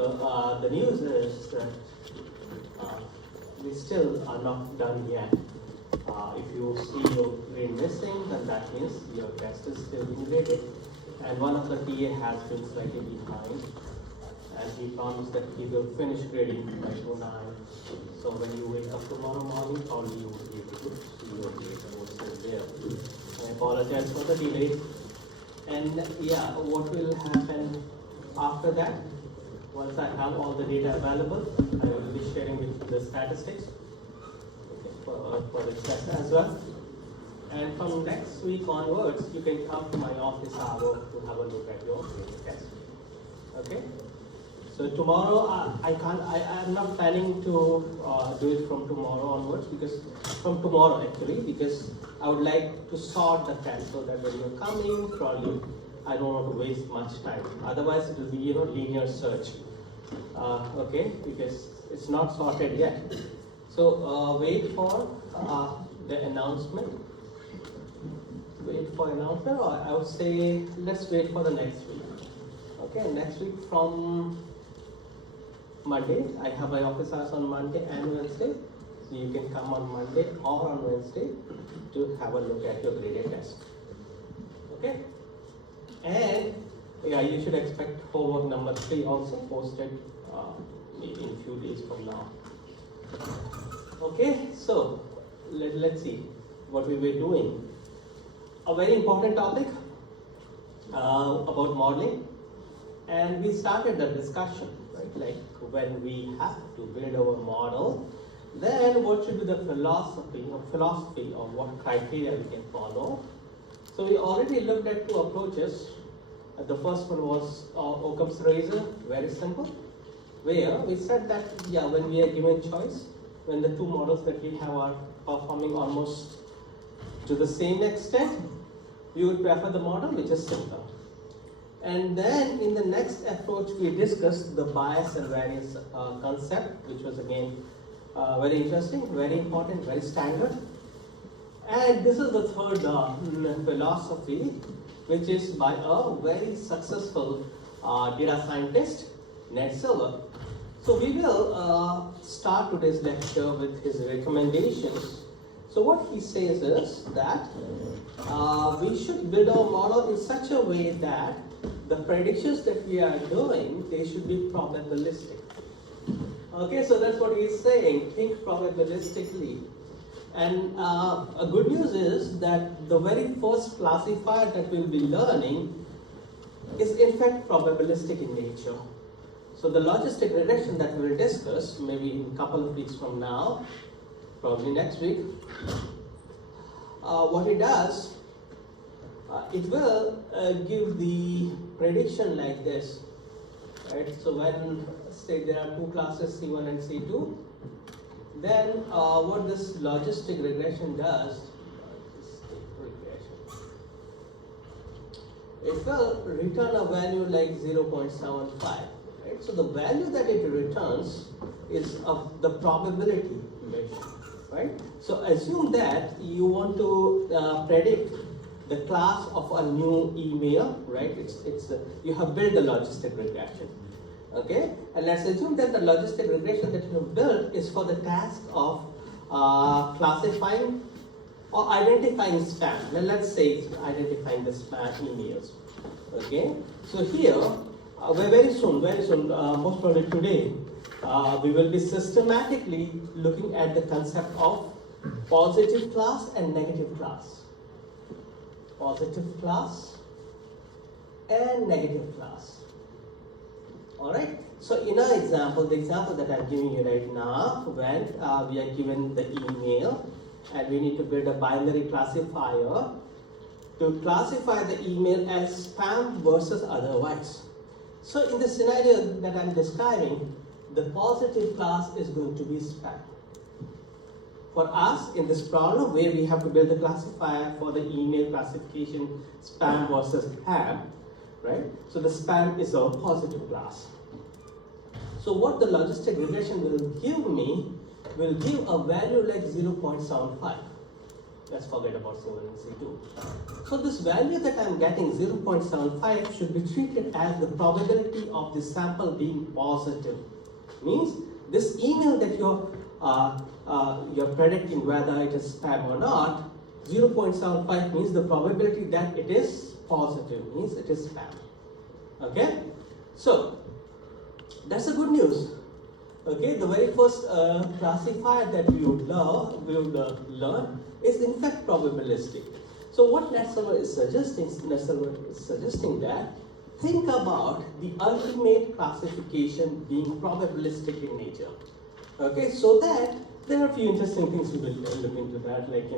So the news is that we still are not done yet. If you see your grade missing, then that means your test is still being graded. And one of the TA has been slightly behind, and he promised that he will finish grading by 09. So when you wake up tomorrow morning, probably you will be able to see your grade also there. I apologize for the delay. And yeah, what will happen after that? Once I have all the data available, I will be sharing with the statistics for the test as well. And from next week onwards, you can come to my office hour to have a look at your test. Okay? So tomorrow, I'm not planning to do it from tomorrow onwards, because from tomorrow actually, because I would like to sort the test so that when you're coming, probably I don't want to waste much time. Otherwise, it will be linear search. Okay, because it's not sorted yet. So wait for the announcement. Wait for announcement, or I would say let's wait for the next week. Okay, next week from Monday, I have my office hours on Monday and Wednesday. So you can come on Monday or on Wednesday to have a look at your graded test. Okay? And yeah, you should expect homework number 3 also posted in a few days from now. Okay, so let's see what we were doing. A very important topic about modeling, and we started the discussion, right? Like when we have to build our model, then what should be the philosophy or what criteria we can follow. So we already looked at 2 approaches. The first one was Occam's razor, very simple, where we said that when we are given choice, when the 2 models that we have are performing almost to the same extent, we would prefer the model which is simpler. And then in the next approach, we discussed the bias and variance concept, which was again very interesting, very important, very standard. And this is the third philosophy, which is by a very successful data scientist, Ned Silver. So we will start today's lecture with his recommendations. So what he says is that we should build our model in such a way that the predictions that we are doing, they should be probabilistic. Okay, so that's what he's saying, think probabilistically. And a good news is that the very first classifier that we'll be learning is in fact probabilistic in nature. So the logistic regression that we'll discuss maybe in a couple of weeks from now, probably next week, what it does, it will give the prediction like this, right? So when, say, there are 2 classes C1 and C2, then what this logistic regression does, it will return a value like 0.75, right? So the value that it returns is of the probability measure, right? So assume that you want to predict the class of a new email, right? You have built the logistic regression, okay? And let's assume that the logistic regression that you have built is for the task of classifying or identifying spam. Now let's say it's identifying the spam emails, okay? So here, very soon, most probably today, we will be systematically looking at the concept of positive class and negative class. Positive class and negative class. Alright, so in our example, the example that I'm giving you right now, when we are given the email and we need to build a binary classifier to classify the email as spam versus otherwise. So in the scenario that I'm describing, the positive class is going to be spam. For us, in this problem, where we have to build a classifier for the email classification, spam versus spam, right? So the spam is our positive class. So what the logistic regression will give me, will give a value like 0.75. Let's forget about C1 and C2. So this value that I'm getting, 0.75, should be treated as the probability of the sample being positive. Means this email that you're predicting whether it is spam or not, 0.75 means the probability that it is positive, means it is spam. Okay? So that's the good news. Okay, the very first classifier that we would learn is in fact probabilistic. So what NetServer is suggesting that think about the ultimate classification being probabilistic in nature. Okay, so that there are a few interesting things we will look into that, like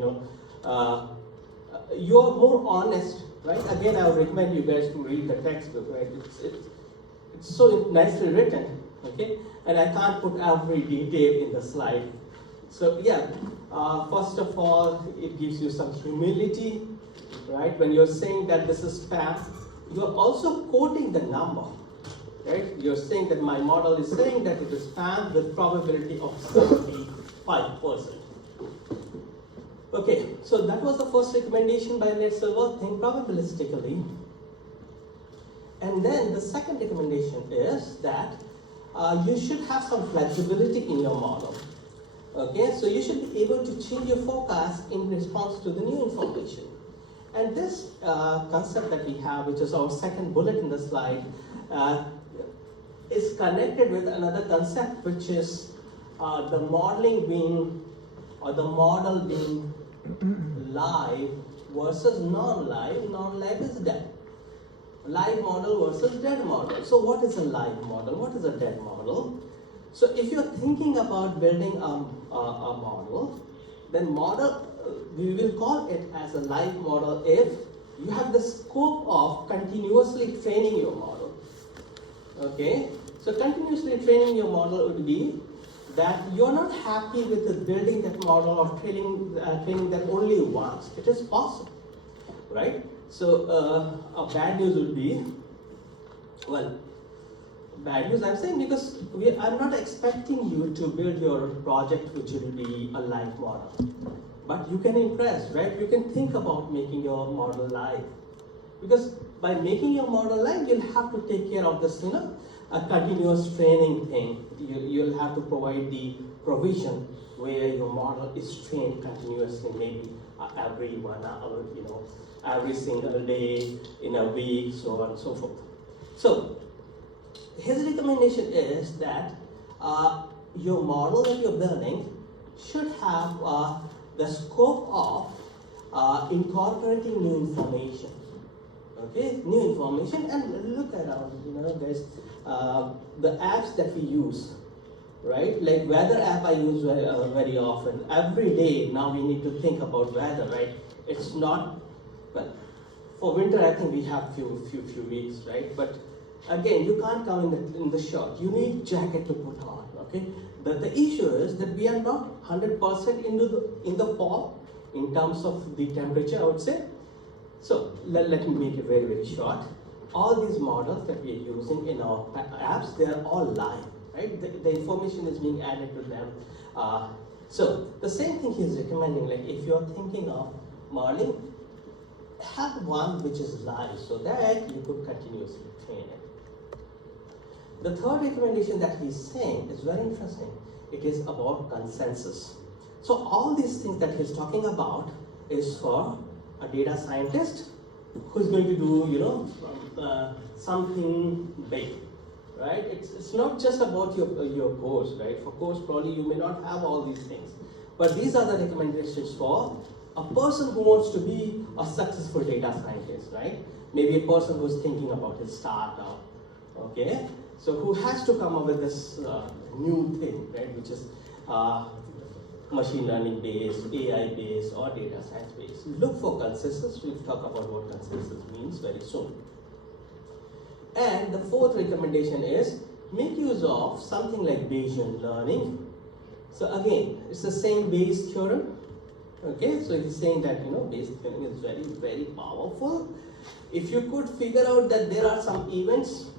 you are more honest, right? Again, I would recommend you guys to read the textbook, right? It's so nicely written. Okay, and I can't put every detail in the slide. So yeah, first of all, it gives you some humility, right? When you're saying that this is spam, you're also quoting the number, right? You're saying that my model is saying that it is spam with probability of 75%. Okay, so that was the first recommendation by NetServer, think probabilistically. And then the second recommendation is that you should have some flexibility in your model. Okay, so you should be able to change your forecast in response to the new information. And this concept that we have, which is our second bullet in the slide, is connected with another concept, which is the modeling being, or the model being live versus non-live. Non-live is dead. Live model versus dead model. So what is a live model? What is a dead model? So if you're thinking about building a model, then we will call it as a live model if you have the scope of continuously training your model. Okay, so continuously training your model would be that you're not happy with the building that model or training that only once. It is possible, right? So a bad news would be, well, bad news I'm saying because I'm not expecting you to build your project which will be a live model. But you can impress, right? You can think about making your model live. Because by making your model live, you'll have to take care of this, a continuous training thing. You'll have to provide the provision where your model is trained continuously, maybe every 1 hour, every single day, in a week, so on and so forth. So, his recommendation is that your model that you're building should have the scope of incorporating new information. Okay, new information, and look around, there's the apps that we use, right? Like weather app I use very often. Every day now we need to think about weather, right? It's not, well, for winter I think we have few weeks, right? But again, you can't come in the short. You need jacket to put on, okay? The issue is that we are not 100% in the fall in terms of the temperature, I would say. So let me make it very, very short. All these models that we are using in our apps, they are all live, right? The information is being added to them. So the same thing he's recommending, like if you're thinking of modeling, have one which is live so that you could continuously train it. The third recommendation that he's saying is very interesting. It is about consensus. So all these things that he's talking about is for a data scientist who's going to do, something big, right? It's not just about your course, right? For course, probably you may not have all these things, but these are the recommendations for a person who wants to be a successful data scientist, right? Maybe a person who's thinking about his startup, okay? So who has to come up with this new thing, right? Which is machine learning based, AI based, or data science based. Look for consensus. We'll talk about what consensus means very soon. And the fourth recommendation is make use of something like Bayesian learning. So again, it's the same Bayes theorem. Okay, so he's saying that Bayes theorem is very, very powerful. If you could figure out that there are some events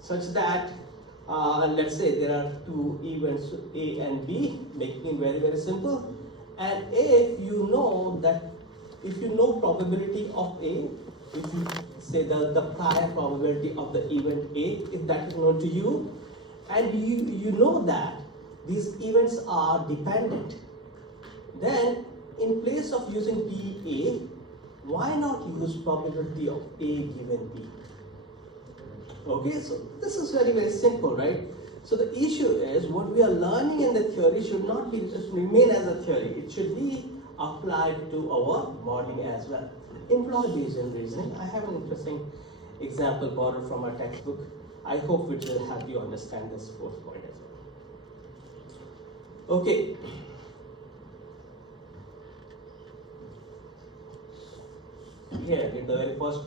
such that let's say there are two events A and B, making it very, very simple. And if you know that if you know probability of A, if you say the prior probability of the event A, if that is known to you, and you know that these events are dependent, then in place of using PA, why not use probability of A given B? Okay, so this is very, very simple, right? So the issue is what we are learning in the theory should not be just remain as a theory. It should be applied to our modeling as well. Employ Bayesian reasoning. I have an interesting example borrowed from our textbook. I hope it will help you understand this fourth point as well. Okay. Here in the very first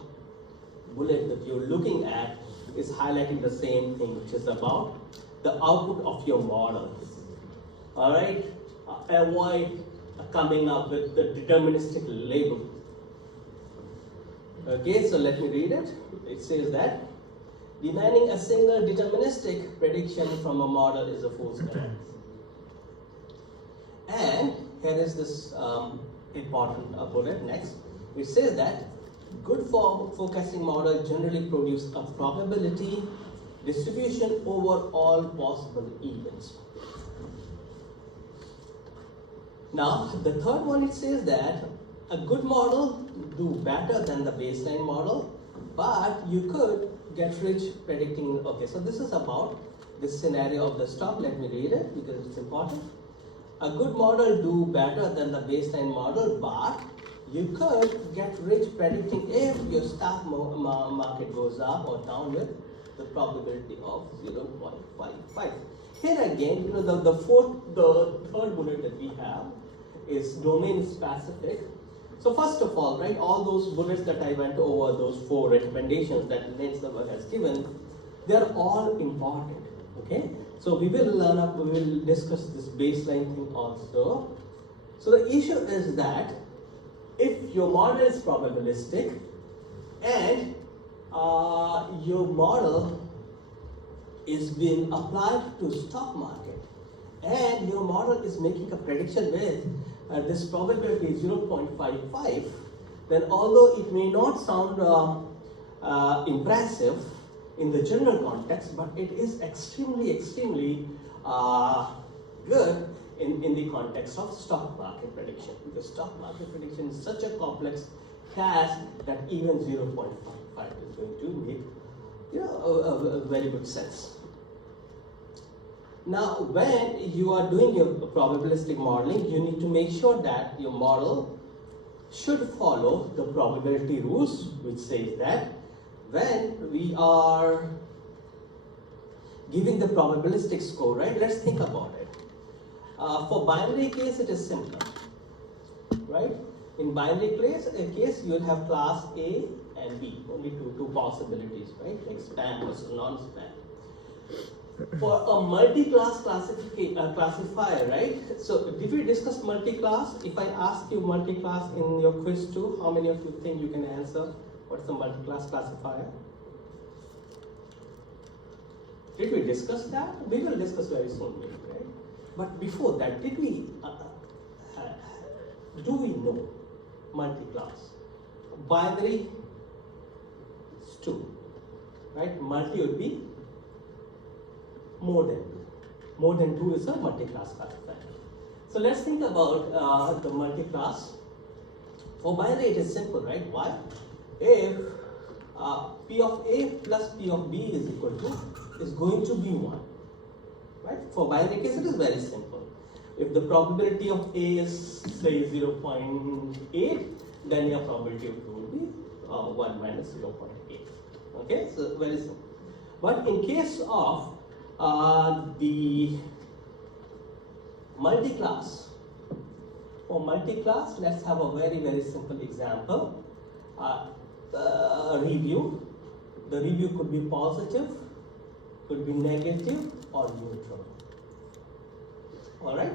bullet that you're looking at is highlighting the same thing, which is about the output of your model. Alright? Avoid coming up with the deterministic label. Okay, so let me read it. It says that demanding a single deterministic prediction from a model is a false error. And here is this important bullet next. It says that good forecasting models generally produce a probability distribution over all possible events. Now, the third one, it says that a good model do better than the baseline model, but you could get rich predicting. Okay, so this is about this scenario of the stock. Let me read it because it's important. A good model do better than the baseline model, but you could get rich predicting if your stock market goes up or down with the probability of 0.55. Here again, the third bullet that we have is domain specific. So first of all, right, all those bullets that I went over, those 4 recommendations that Nate Server has given, they are all important. Okay, so we will discuss this baseline thing also. So the issue is that if your model is probabilistic and your model is being applied to stock market and your model is making a prediction with this probability is 0.55, then although it may not sound impressive in the general context, but it is extremely good in the context of stock market prediction, because stock market prediction is such a complex task that even 0.55 is going to make a very good sense. Now, when you are doing your probabilistic modeling, you need to make sure that your model should follow the probability rules, which says that when we are giving the probabilistic score, right? Let's think about it. For binary case, it is simpler, right? In binary case, you will have class A and B, only two possibilities, right? Like spam versus non-spam. For a multi-class classifier, right? So did we discuss multi-class? If I ask you multi-class in your quiz 2, how many of you think you can answer what's a multi-class classifier? Did we discuss that? We will discuss very soon, maybe, right? But before that, did we do we know multi-class? Binary is 2, right? Multi would be more than 2. More than 2 is a multi-class classifier. So let's think about the multi-class. For binary, it is simple, right? Why? If P of A plus P of B is equal to, is going to be 1. Right? For binary case, it is very simple. If the probability of A is, say, 0.8, then your probability of B will be 1 minus 0.8. Okay, so very simple. But in case of the multi-class, for multi-class, let's have a very, very simple example. Review. The review could be positive, could be negative, or neutral. Alright?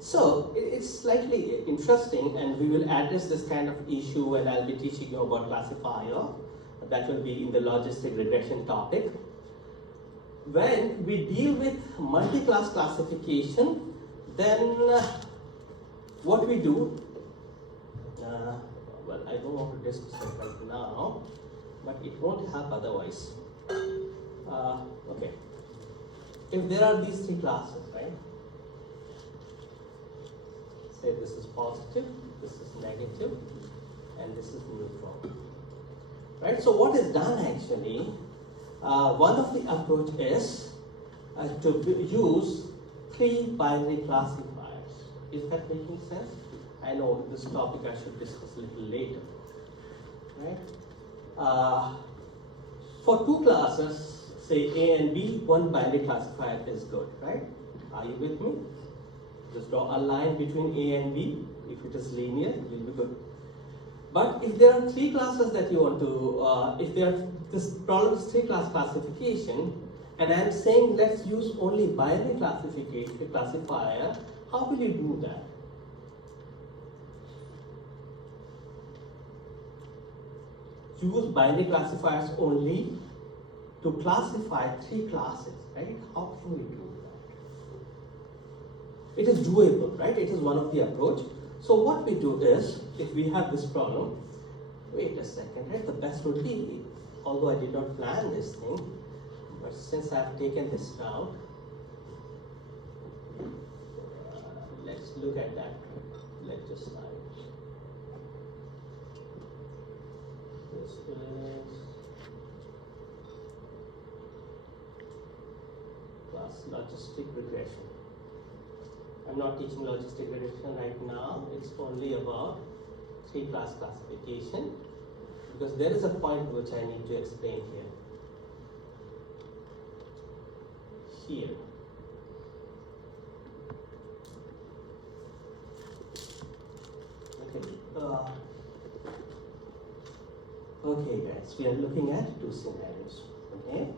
So, it's slightly interesting, and we will address this kind of issue when I'll be teaching you about classifier. That will be in the logistic regression topic. When we deal with multi-class classification, then what we do, well, I don't want to discuss it right now, but it won't help otherwise. Okay. If there are these three classes, right? Say this is positive, this is negative, and this is neutral. Right? So what is done actually, one of the approach is to use three binary classifiers. Is that making sense? I know this topic I should discuss a little later. Right? For two classes, say A and B, one binary classifier is good, right? Are you with me? Just draw a line between A and B. If it is linear, it will be good. But if there are three classes that you want to, if there are, this problem is three-class classification, and I am saying let's use only binary classifier, how will you do that? Use binary classifiers only to classify three classes, right? How can we do that? It is doable, right? It is one of the approach. So what we do is, if we have this problem, wait a second, right? The best would be, although I did not plan this thing, but since I have taken this route, let's look at that. Let's just slide. This is class logistic regression. I'm not teaching logistic regression right now. It's only about three-class classification, because there is a point which I need to explain here. Here. Okay. Okay, guys, we are looking at two scenarios. Okay.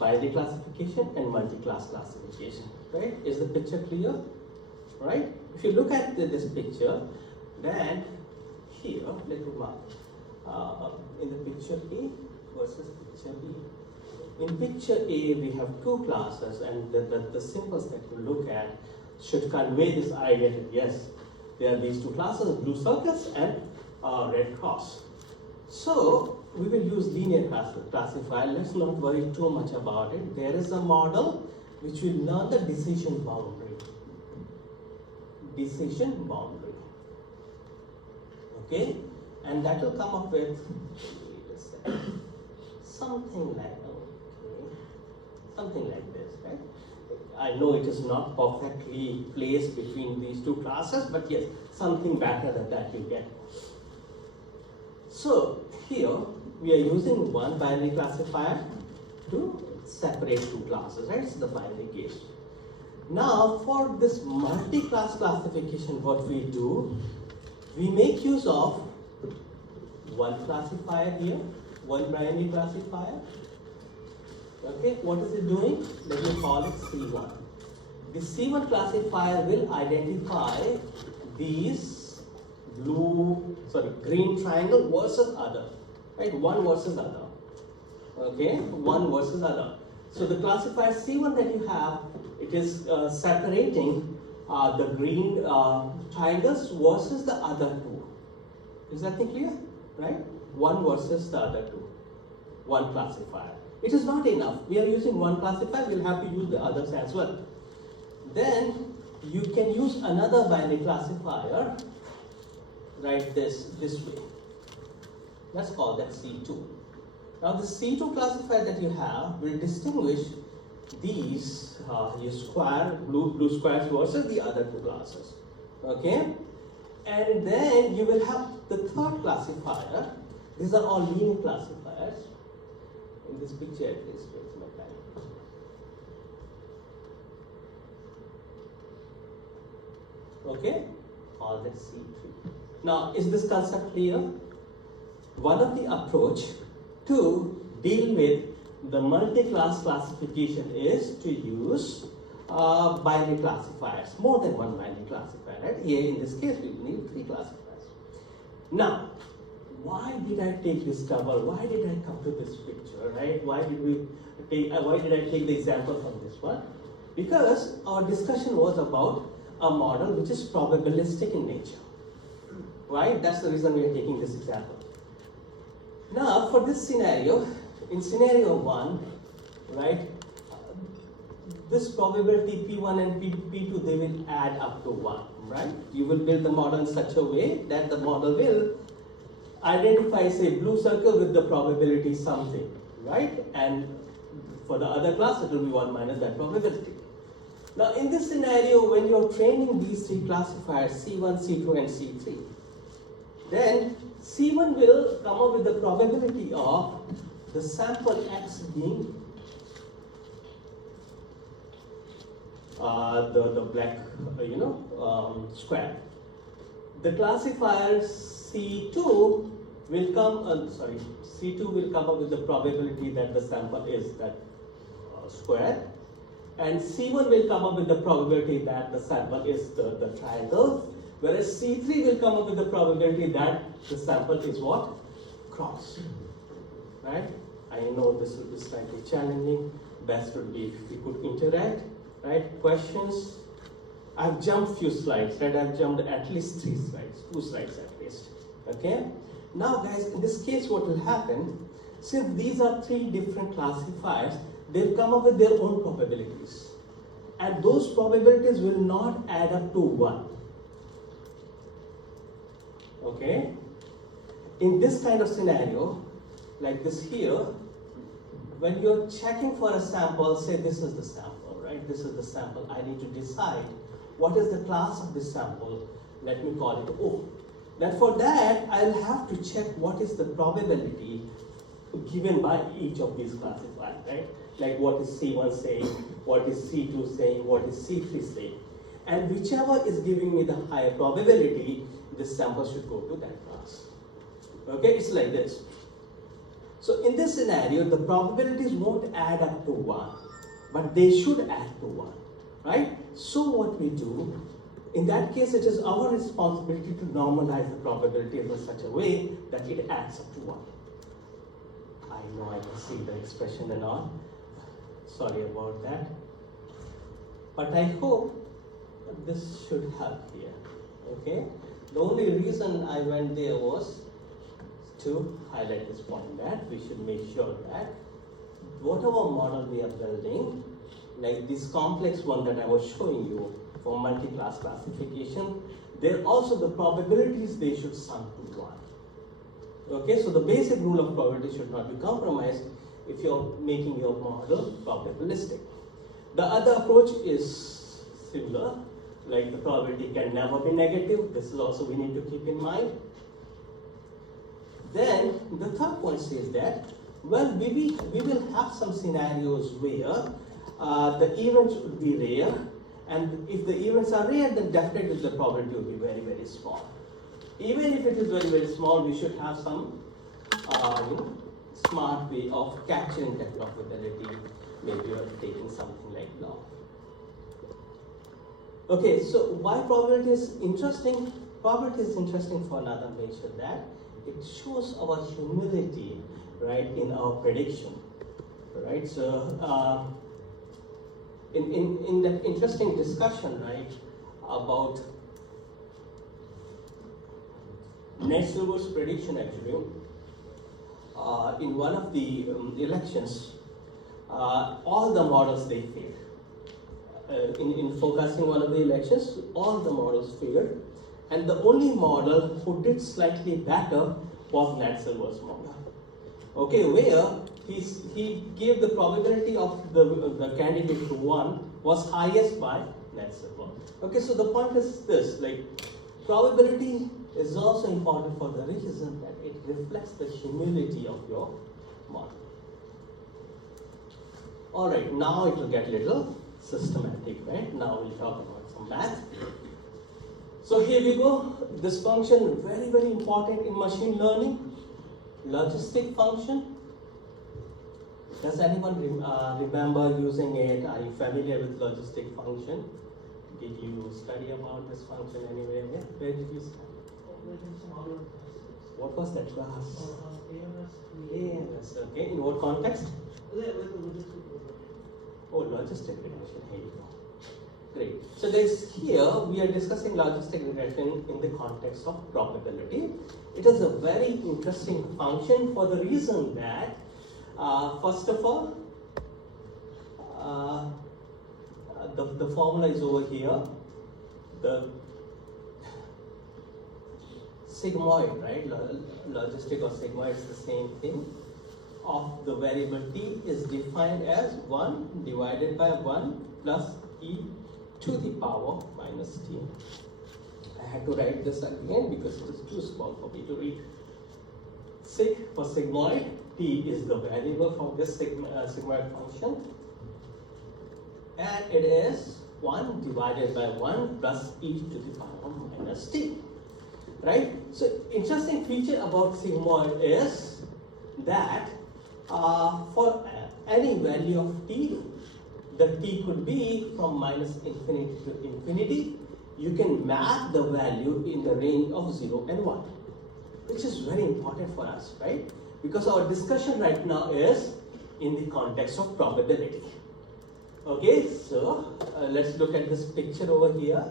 Binary classification and multi-class classification. Right? Is the picture clear? Right? If you look at this picture, then here, let me mark in the picture A versus picture B. In picture A, we have two classes, and the symbols that you look at should convey this idea that yes, there are these two classes, blue circles and red cross. So we will use linear classifier. Let's not worry too much about it. There is a model which will learn the decision boundary. Decision boundary. Okay? And that will come up with, wait a second, something like, okay, something like this, right? I know it is not perfectly placed between these two classes, but yes, something better than that you get. So here we are using one binary classifier to separate two classes, right? It's the binary case. Now for this multi-class classification, what we do, we make use of one classifier here, one binary classifier. Okay, what is it doing? Let me call it C1. The C1 classifier will identify these green triangle versus other, right? One versus other. Okay, one versus other. So the classifier C1 that you have, it is separating the green triangles versus the other two. Is that clear? Right? One versus the other two. One classifier. It is not enough. We are using one classifier, we'll have to use the others as well. Then you can use another binary classifier, right, this way. Let's call that C2. Now the C2 classifier that you have will distinguish these your blue squares versus the other two classes. Okay? And then you will have the third classifier. These are all linear classifiers. In this picture at least, wait my time. Okay? Call that C3. Now, is this concept clear? One of the approach to deal with the multi-class classification is to use binary classifiers, more than one binary classifier, right? Here in this case, we need three classifiers. Now, why did I take this double? Why did I come to this picture, right? Why did I take the example from this one? Because our discussion was about a model which is probabilistic in nature. right? That's the reason we are taking this example. Now, for this scenario, in scenario 1, right, this probability P1 and P2, they will add up to 1, right? You will build the model in such a way that the model will identify, say, blue circle with the probability something, right? And for the other class, it will be 1 minus that probability. Now, in this scenario, when you're training these three classifiers, C1, C2, and C3, then C1 will come up with the probability of the sample X being the black, square. The classifier C2 will C2 will come up with the probability that the sample is that square, and C1 will come up with the probability that the sample is the triangle, whereas C3 will come up with the probability that the sample is what? Cross. Right? I know this will be slightly challenging. Best would be if we could interact. Right? Questions? I've jumped few slides, right? I've jumped at least 3 slides, 2 slides at least. Okay? Now guys, in this case what will happen, since these are 3 different classifiers, they'll come up with their own probabilities. And those probabilities will not add up to 1. Okay? In this kind of scenario, like this here, when you're checking for a sample, say this is the sample, right? This is the sample. I need to decide what is the class of this sample. Let me call it O. Then for that, I'll have to check what is the probability given by each of these classifiers, right? Like what is C1 saying, what is C2 saying, what is C3 saying. And whichever is giving me the higher probability, this sample should go to that class. Okay, it's like this. So in this scenario, the probabilities won't add up to 1, but they should add to 1, right? So what we do, in that case, it is our responsibility to normalize the probability in such a way that it adds up to 1. I know I can see the expression and all. Sorry about that. But I hope this should help here. Okay? The only reason I went there was to highlight this point that we should make sure that whatever model we are building, like this complex one that I was showing you for multi-class classification, there also the probabilities, they should sum to 1. Okay, so the basic rule of probability should not be compromised if you're making your model probabilistic. The other approach is similar, like the probability can never be negative. This is also we need to keep in mind. Then the third point says that, well, we will have some scenarios where the events would be rare, and if the events are rare, then definitely the probability will be very, very small. Even if it is very, very small, we should have some smart way of capturing that probability. Maybe you are taking something like log. Okay, so why probability is interesting? Probability is interesting for another nature, that it shows our humility, right, in our prediction, right? So in that interesting discussion, right, about Ned Silver's prediction, actually, in one of the elections, all the models they failed. In forecasting one of the elections, all the models failed, and the only model who did slightly better was Ned Silver's model. Okay, where he gave the probability of the candidate who won was highest by Ned Silver. Okay, so the point is this, like, probability is also important for the reason that it reflects the humility of your model. Alright, now it will get a little systematic, right? Now we'll talk about some math. So here we go. This function, very, very important in machine learning. Logistic function. Does anyone remember using it? Are you familiar with logistic function? Did you study about this function anywhere? Where did you study? What was that class? AMS, okay. In what context? Oh, logistic regression, here you go. Great. So guys, here we are discussing logistic regression in the context of probability. It is a very interesting function for the reason that, first of all, the formula is over here. The sigmoid, right? Logistic or sigmoid is the same thing. Of the variable t is defined as 1 divided by 1 plus e to the power minus t. I had to write this again because it is too small for me to read. Sig for sigmoid, t is the variable for this sigmoid function, and it is 1 divided by 1 plus e to the power minus t. Right? So, interesting feature about sigmoid is that for any value of t, the t could be from minus infinity to infinity. You can map the value in the range of 0 and 1, which is very important for us, right? Because our discussion right now is in the context of probability. Okay, so let's look at this picture over here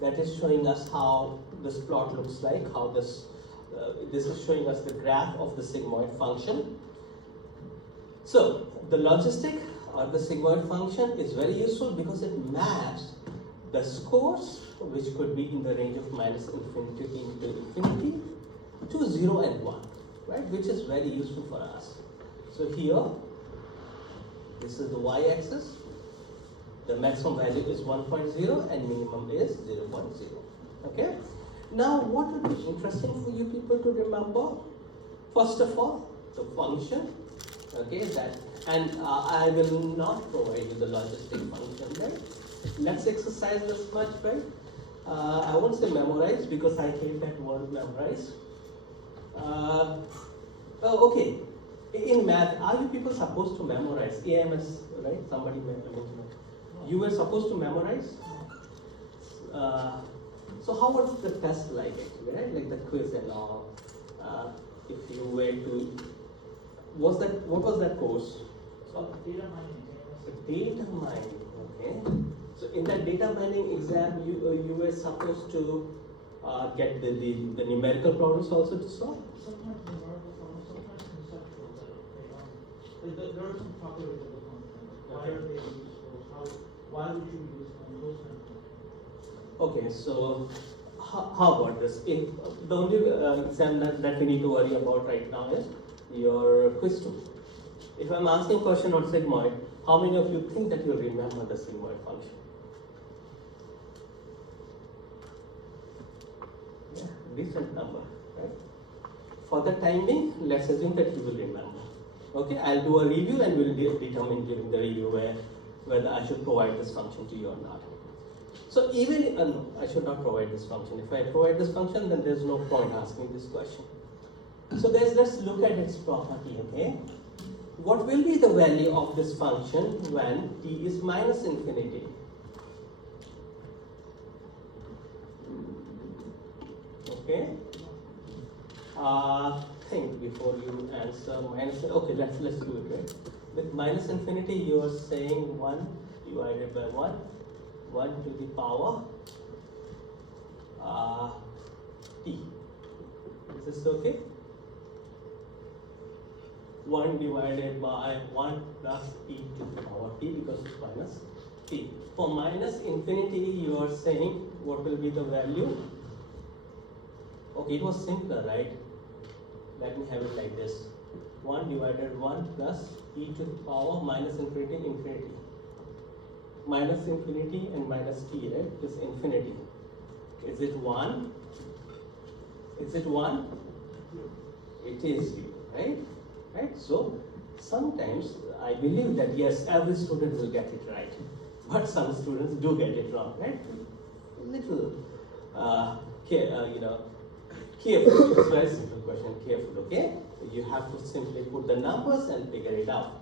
that is showing us how this plot looks like, how this is showing us the graph of the sigmoid function. So the logistic or the sigmoid function is very useful because it maps the scores, which could be in the range of minus infinity into infinity to 0 and 1, right, which is very useful for us. So here, this is the y-axis. The maximum value is 1.0 and minimum is 0.0. Okay. Now, what would be interesting for you people to remember? First of all, the function. Okay, that, and I will not provide you the logistic function, right? Let's exercise this much, right? I won't say memorize because I hate that word memorize. Oh, okay. In math, are you people supposed to memorize? AMS, right? Somebody mentioned it. You were supposed to memorize? So how was the test like actually, right? Like the quiz and all. If you were to, what was that course? So data mining. Data mining, okay. So in that data mining exam, you were supposed to get the numerical problems also to solve? Sometimes numerical problems, sometimes conceptual. There are some properties of the content. Why are they useful? Why would you use them? Those kind of things. Okay, so how about this? If the only exam that we need to worry about right now is your quiz 2. If I'm asking a question on sigmoid, how many of you think that you'll remember the sigmoid function? Yeah, decent number, right? For the time being, let's assume that you will remember. Okay, I'll do a review and we'll determine during the review whether I should provide this function to you or not. So even, no, I should not provide this function. If I provide this function, then there's no point asking this question. So guys, let's look at its property, okay? What will be the value of this function when t is minus infinity? Okay? Think before you answer minus, okay, let's do it, right? With minus infinity, you are saying 1 divided by 1 to the power t. Is this okay? 1 divided by 1 plus e to the power t because it's minus t. For minus infinity, you are saying what will be the value? Okay, it was simpler, right? Let me have it like this. 1 divided 1 plus e to the power minus infinity, infinity. Minus infinity and minus t, right? Is infinity. Is it 1? Is it 1? It is 0, right? Right? So, sometimes I believe that yes, every student will get it right. But some students do get it wrong, right? Little, careful. It's a very simple question, careful, okay? You have to simply put the numbers and figure it out.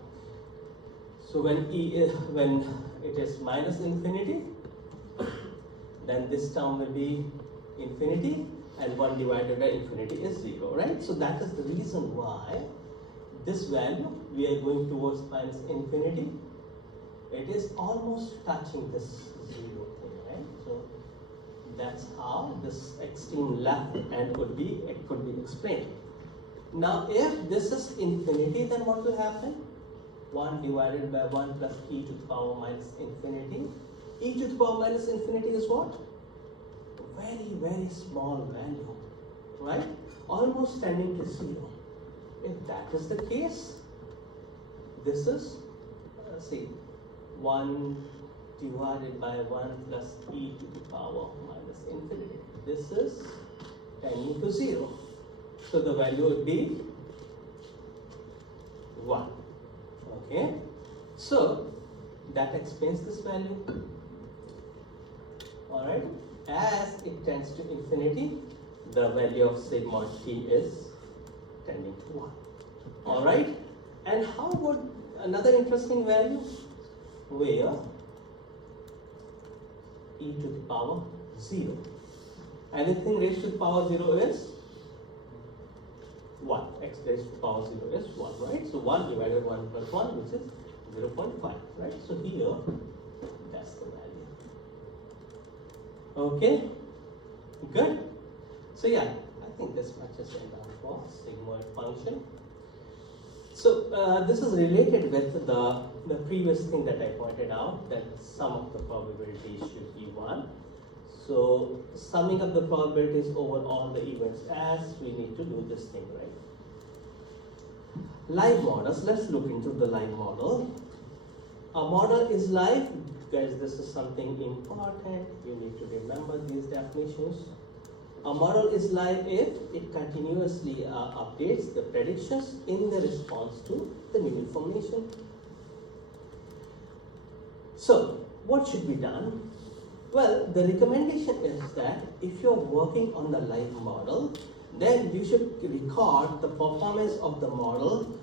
So when it is minus infinity, then this term will be infinity, and 1 divided by infinity is 0, right? So that is the reason why this value, we are going towards minus infinity, it is almost touching this 0 thing, right? So that's how this extreme left end could be explained. Now, if this is infinity, then what will happen? 1 divided by 1 plus e to the power minus infinity. E to the power minus infinity is what? Very, very small value, right? Almost tending to 0. If that is the case, this is, see, 1 divided by 1 plus e to the power minus infinity. This is tending to 0. So the value would be 1. Okay? So that explains this value. Alright? As it tends to infinity, the value of sigma t is tending to 1. Alright? And how about another interesting value? Where e to the power 0. Anything raised to the power 0 is 1. X raised to the power 0 is 1, right? So 1 divided 1 plus 1, which is 0.5, right? So here, that's the value. Okay? Good? So yeah, I think this much is enough for sigmoid function. So this is related with the previous thing that I pointed out, that sum of the probabilities should be 1. So summing up the probabilities over all the events, as we need to do this thing, right? Live models, let's look into the live model. A model is live, guys, this is something important, you need to remember these definitions. A model is live if it continuously updates the predictions in the response to the new information. So, what should be done? Well, the recommendation is that if you're working on the live model, then you should record the performance of the model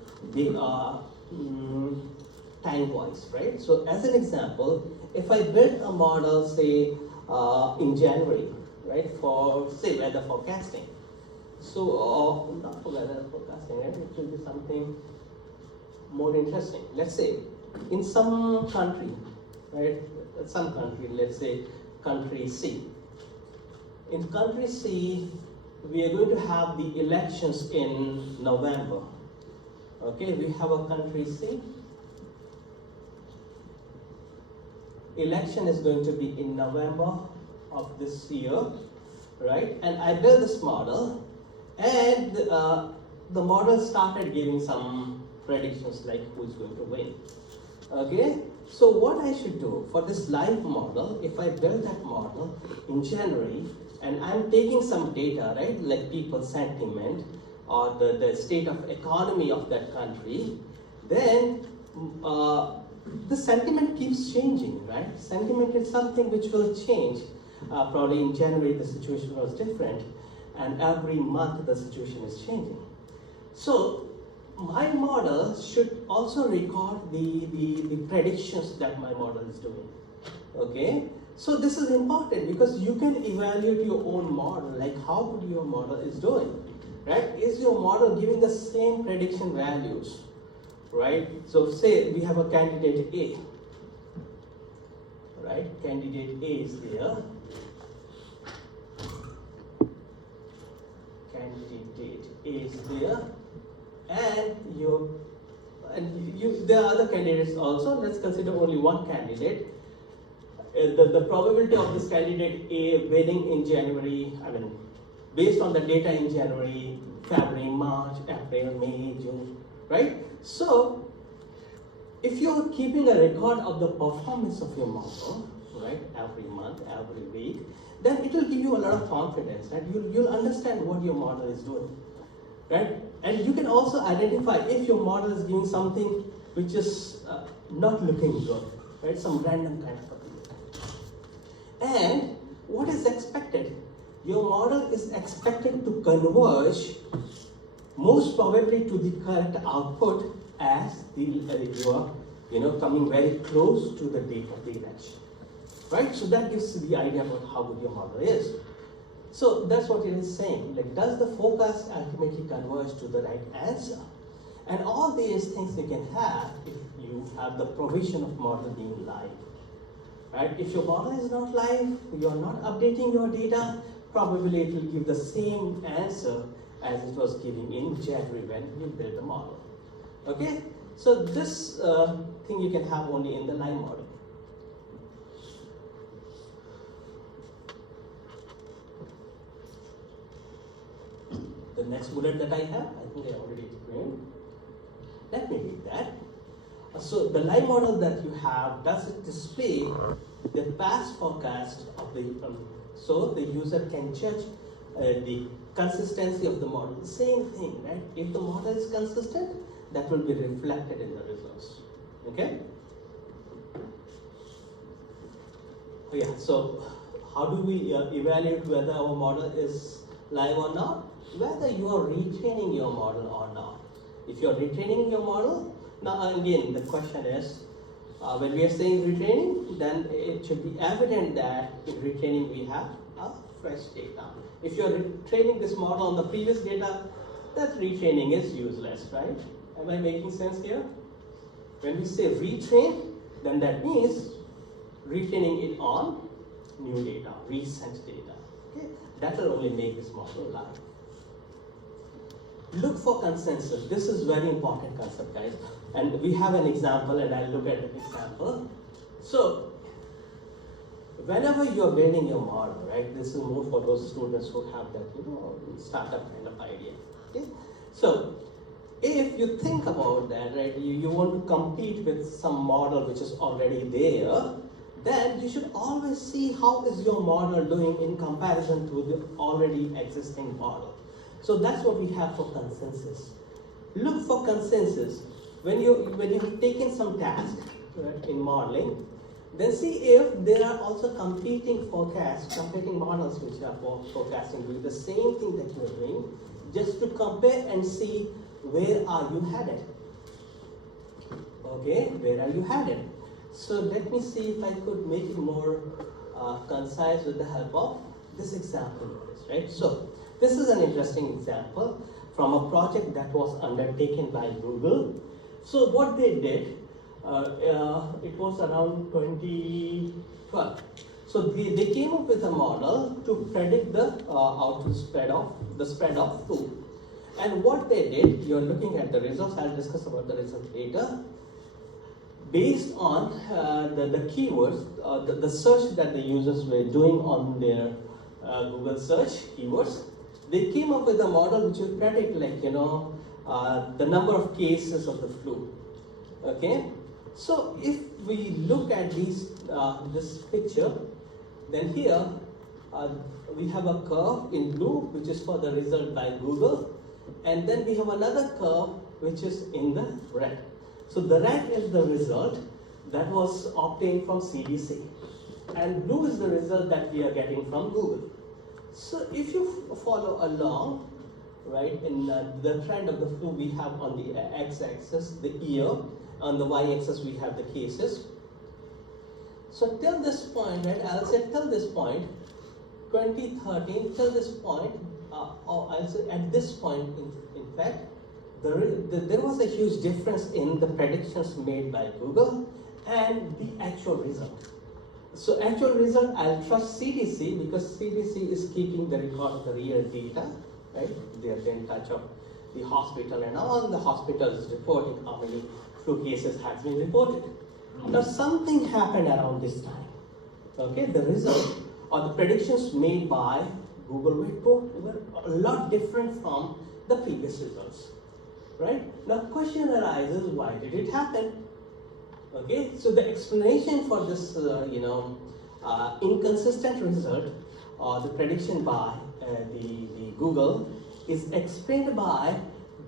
time-wise, right? So, as an example, if I build a model, say, in January, right, for, say, weather forecasting. So, not for weather forecasting, right? It should be something more interesting. Let's say, in some country, right, some country, let's say, country C. In country C, we are going to have the elections in November. Okay, we have a country C. Election is going to be in November of this year, right? And I built this model, and the model started giving some predictions like who's going to win. Okay, so what I should do for this live model, if I build that model in January, and I'm taking some data, right, like people's sentiment or the state of economy of that country, then the sentiment keeps changing, right? Sentiment is something which will change. Probably in January the situation was different, and every month the situation is changing. So my model should also record the predictions that my model is doing. Okay, so this is important because you can evaluate your own model, like how good your model is doing, right? Is your model giving the same prediction values, right? So say we have a candidate A, right? Candidate A is there. Candidate A is there, and there are other candidates also. Let's consider only one candidate. The probability of this candidate A winning in January, I mean, based on the data in January, February, March, April, May, June, right? So, if you're keeping a record of the performance of your model, right, every month, every week, then it will give you a lot of confidence, right? You'll understand what your model is doing, right? And you can also identify if your model is giving something which is not looking good, right? Some random kind of a thing. And what is expected? Your model is expected to converge most probably to the correct output as you are coming very close to the date of the election, right? So that gives the idea about how good your model is. So that's what it is saying, like, does the forecast ultimately converge to the right answer? And all these things you can have if you have the provision of model being live. Right? If your model is not live, you are not updating your data, probably it will give the same answer as it was giving in January when you build the model. Okay? So this thing you can have only in the live model. The next bullet that I have, I think I already explained. Let me read that. So the live model that you have, does it display the past forecast of the, so the user can judge the consistency of the model. Same thing, right? If the model is consistent, that will be reflected in the results. Okay? Oh yeah, so how do we evaluate whether our model is live or not? Whether you are retraining your model or not. If you are retraining your model, now again the question is, when we are saying retraining, then it should be evident that in retraining we have a fresh data. If you are retraining this model on the previous data, that retraining is useless, right? Am I making sense here? When we say retrain, then that means retraining it on new data, recent data. Okay, that will only make this model live. Look for consensus. This is very important concept, guys. And we have an example, and I'll look at an example. So, whenever you're building your model, right? This is more for those students who have that, startup kind of idea. Okay. So, if you think about that, right? You want to compete with some model which is already there, then you should always see how is your model doing in comparison to the already existing model. So that's what we have for consensus. Look for consensus. When you have taken some task, right, in modeling, then see if there are also competing forecasts, competing models which are forecasting doing the same thing that you are doing, just to compare and see where are you headed. Okay, where are you headed? So let me see if I could make it more concise with the help of this example, right? So this is an interesting example from a project that was undertaken by Google. So what they did, it was around 2012. So they came up with a model to predict the output spread of food. And what they did, you're looking at the results. I'll discuss about the results later. Based on the keywords, the search that the users were doing on their Google search keywords, they came up with a model which will predict, like, the number of cases of the flu. Okay, so if we look at this picture, then here we have a curve in blue which is for the result by Google, and then we have another curve which is in the red. So the red is the result that was obtained from CDC, and blue is the result that we are getting from Google. So if you follow along, right, in the trend of the flu, we have on the x-axis the year, on the y-axis we have the cases. So till this point, right, I'll say till this point, 2013, till this point, or I'll say at this point, in fact, there was a huge difference in the predictions made by Google and the actual result. So actual result, I'll trust CDC because CDC is keeping the record of the real data, right? They are in touch of the hospital, and all the hospitals is reporting how many flu cases has been reported. Now something happened around this time. Okay, the result or the predictions made by Google were a lot different from the previous results. Right? Now question arises, why did it happen? Okay, so the explanation for this inconsistent result or the prediction by the Google is explained by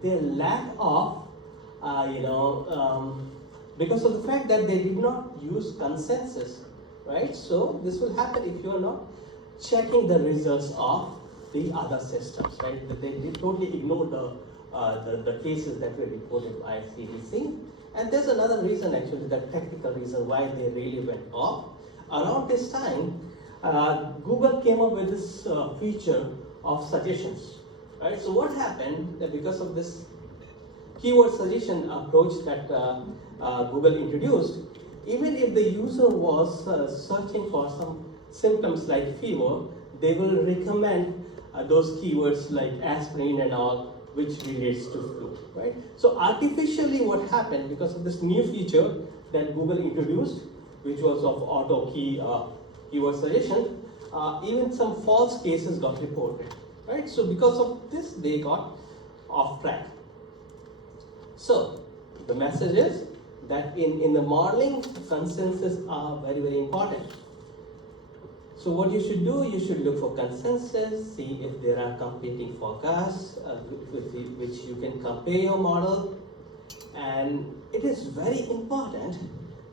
their lack of because of the fact that they did not use consensus, right? So this will happen if you are not checking the results of the other systems, right? That they totally ignore the cases that were reported by CDC. And there's another reason, actually, the technical reason why they really went off. Around this time, Google came up with this feature of suggestions, right? So what happened, that because of this keyword suggestion approach that Google introduced, even if the user was searching for some symptoms like fever, they will recommend those keywords like aspirin and all, which relates to flu, right? So artificially what happened, because of this new feature that Google introduced, which was of auto keyword suggestion, even some false cases got reported, right? So because of this, they got off track. So the message is that in the modeling, consensus are very, very important. So what you should do, you should look for consensus, see if there are competing forecasts with which you can compare your model. And it is very important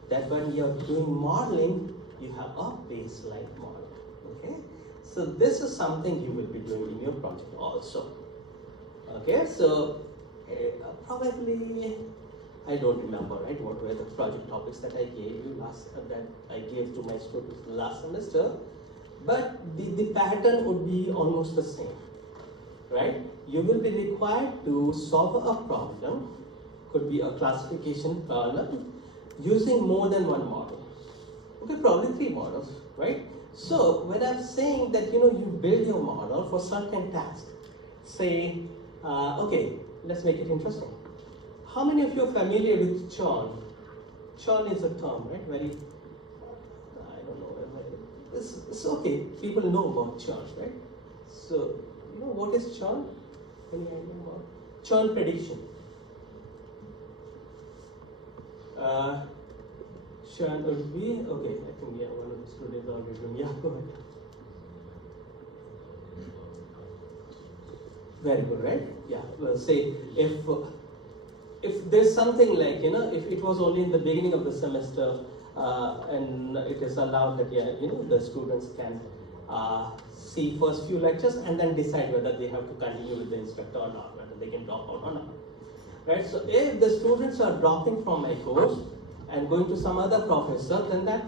that when you're doing modeling, you have a baseline model, okay? So this is something you will be doing in your project also, okay? So probably, I don't remember, right, what were the project topics that I gave you that I gave to my students last semester, but the pattern would be almost the same, right? You will be required to solve a problem, could be a classification problem, using more than one model. Okay, probably 3 models, right? So when I'm saying that, you build your model for certain task, say, okay, let's make it interesting. How many of you are familiar with churn? Churn is a term, right? Very, I don't know, it's okay. People know about churn, right? So, what is churn? Any idea about churn prediction? Churn would be, okay, I think, one of the students already doing, go ahead. Very good, right? Yeah, well, say if there's something like, if it was only in the beginning of the semester and it is allowed that, the students can see first few lectures and then decide whether they have to continue with the instructor or not, whether they can drop out or not, right? So if the students are dropping from my course and going to some other professor, then that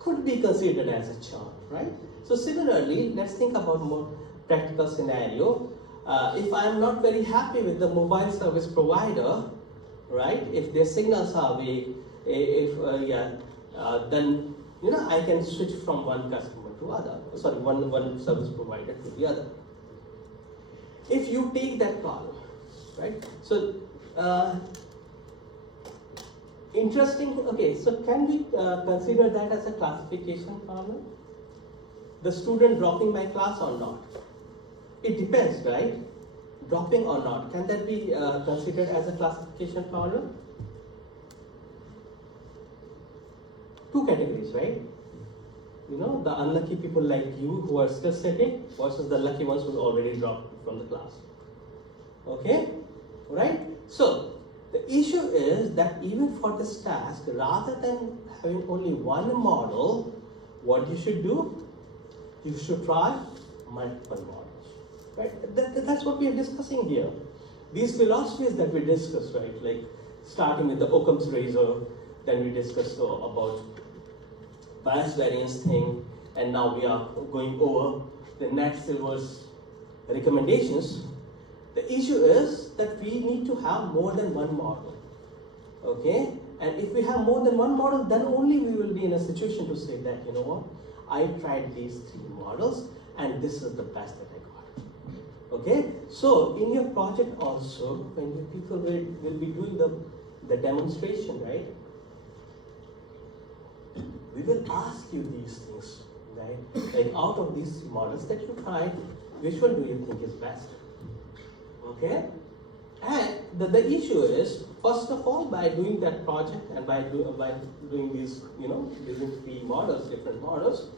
could be considered as a churn, right? So similarly, let's think about more practical scenario. If I'm not very happy with the mobile service provider, right? If their signals are weak, then I can switch from one customer to other. Sorry, one service provider to the other. If you take that call, right? So interesting. Okay, so can we consider that as a classification problem? The student dropping my class or not? It depends, right? Dropping or not. Can that be considered as a classification problem? 2 categories, right? The unlucky people like you who are still sitting versus the lucky ones who already dropped from the class. Okay? Right? So, the issue is that even for this task, rather than having only one model, what you should do? You should try multiple models. Right? That's what we are discussing here. These philosophies that we discussed, right? Like starting with the Occam's razor, then we discussed about bias variance thing, and now we are going over the Nat Silver's recommendations. The issue is that we need to have more than one model. Okay? And if we have more than one model, then only we will be in a situation to say that, I tried these 3 models and this is the best that I got. Okay, so in your project also, when you people will be doing the demonstration, right? We will ask you these things, right? Like out of these models that you tried, which one do you think is best? Okay, and the issue is, first of all, by doing that project and by doing these, using 3 models, different models,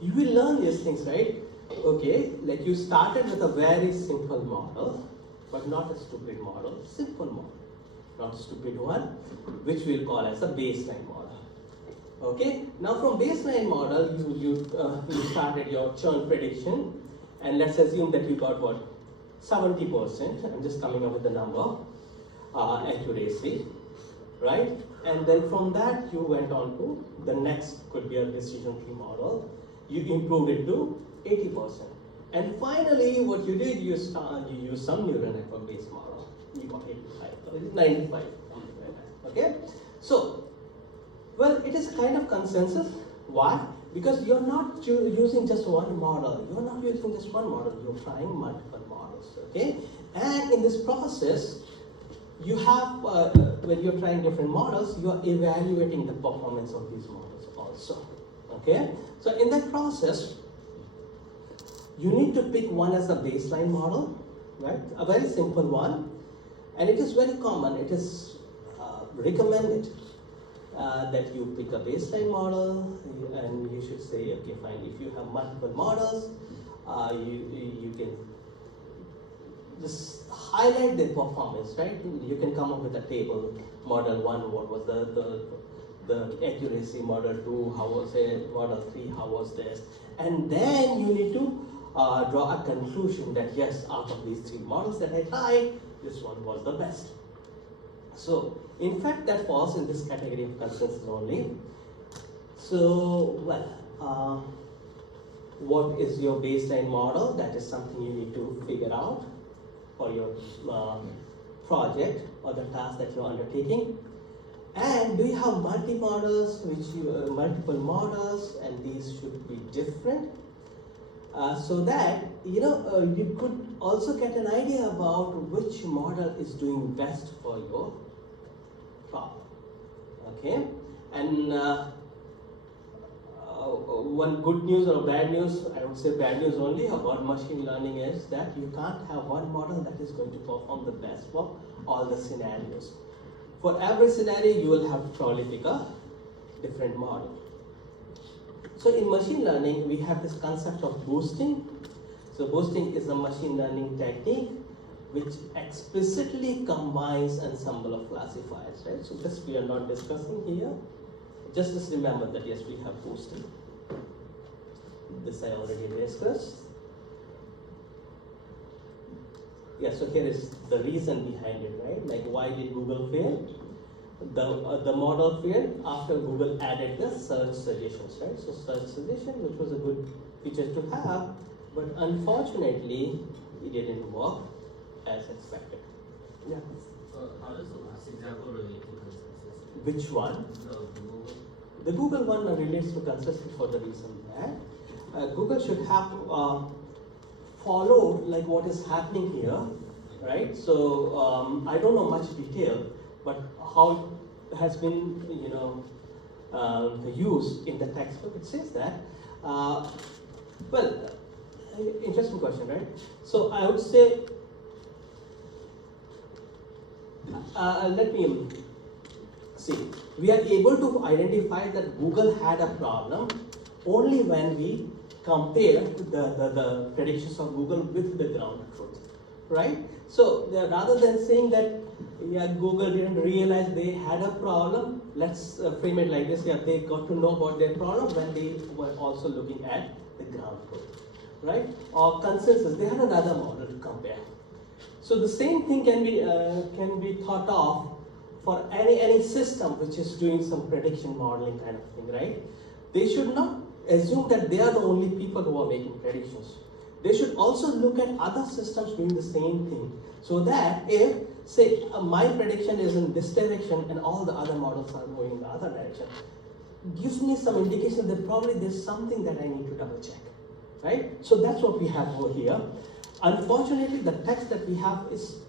you will learn these things, right? Okay, like you started with a very simple model, but not a stupid model, simple model, not a stupid one, which we'll call as a baseline model. Okay, now from baseline model, you started your churn prediction, and let's assume that you got what? 70%, I'm just coming up with the number, accuracy, right? And then from that, you went on to the next, could be a decision tree model, you improved it to 80%. And finally, what you did, you used some neural network based model. You got 85. 95. Okay, so well, it is a kind of consensus. Why? Because you're not using just one model. You're not using just one model. You're trying multiple models. Okay, and in this process, you have when you're trying different models, you are evaluating the performance of these models also. Okay, so in that process, you need to pick one as the baseline model, right? A very simple one, and it is very common. It is recommended that you pick a baseline model, and you should say, okay, fine. If you have multiple models, you can just highlight their performance, right? You can come up with a table. Model 1, what was the accuracy? Model 2, how was it? Model 3, how was this? And then you need to draw a conclusion that yes, out of these 3 models that I tried, this one was the best. So, in fact, that falls in this category of consensus only. So, well, what is your baseline model? That is something you need to figure out for your project or the task that you're undertaking. And do you have multi-models, multiple models, and these should be different? So that you could also get an idea about which model is doing best for your problem. Okay, and one good news or bad news, I would say bad news only about machine learning is that you can't have one model that is going to perform the best for all the scenarios. For every scenario, you will have to probably pick a different model. So in machine learning, we have this concept of boosting. So boosting is a machine learning technique which explicitly combines ensemble of classifiers, right? So this we are not discussing here. Just remember that yes, we have boosting. This I already discussed. Yeah, so here is the reason behind it, right? Like why did Google fail? The model failed after Google added the search suggestions, right? So search suggestion, which was a good feature to have, but unfortunately, it didn't work as expected. Yeah. How does the last example relate to consensus? Which one? Google. The Google one relates to consensus for the reason that Google should have followed like what is happening here, right? So I don't know much detail, but how it has been, used in the textbook, it says that, well, interesting question, right? So I would say, let me see, we are able to identify that Google had a problem only when we compare the predictions of Google with the ground truth, right? So rather than saying that yeah, Google didn't realize they had a problem, let's frame it like this. Yeah, they got to know about their problem when they were also looking at the ground truth, right? Or consensus, they had another model to compare. So the same thing can be thought of for any system which is doing some prediction modeling kind of thing, right? They should not assume that they are the only people who are making predictions. They should also look at other systems doing the same thing, so that if, say, my prediction is in this direction and all the other models are going in the other direction, gives me some indication that probably there's something that I need to double check, right? So that's what we have over here. Unfortunately, the text that we have is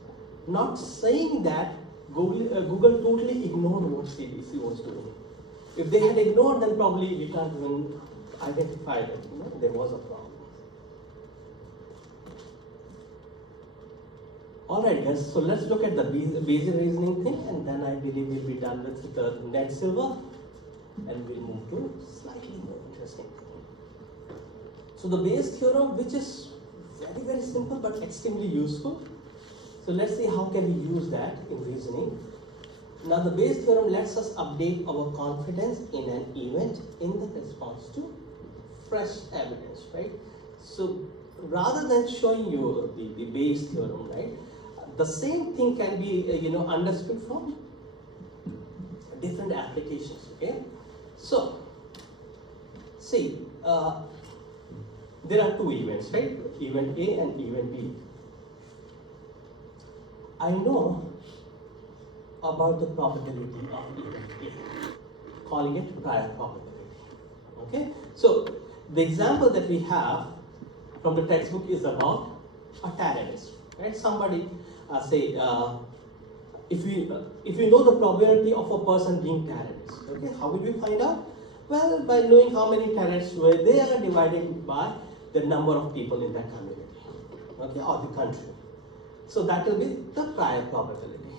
not saying that Google totally ignored what CDC was doing. If they had ignored, then probably we can't even identify that there was a problem. Alright guys, so let's look at the Bayesian reasoning thing, and then I believe we'll be done with the net silver, and we'll move to slightly more interesting thing. So the Bayes theorem, which is very, very simple but extremely useful. So let's see how can we use that in reasoning. Now the Bayes theorem lets us update our confidence in an event in the response to fresh evidence, right? So rather than showing you the Bayes theorem, right, the same thing can be understood from different applications. Okay, so see, there are two events, right? Event A and event B. I know about the probability of event A, calling it prior probability. Okay, so the example that we have from the textbook is about a terrorist, right? Somebody say if we know the probability of a person being terrorist, okay, how will we find out? Well, by knowing how many terrorists were there divided by the number of people in that community, okay, or the country. So that will be the prior probability,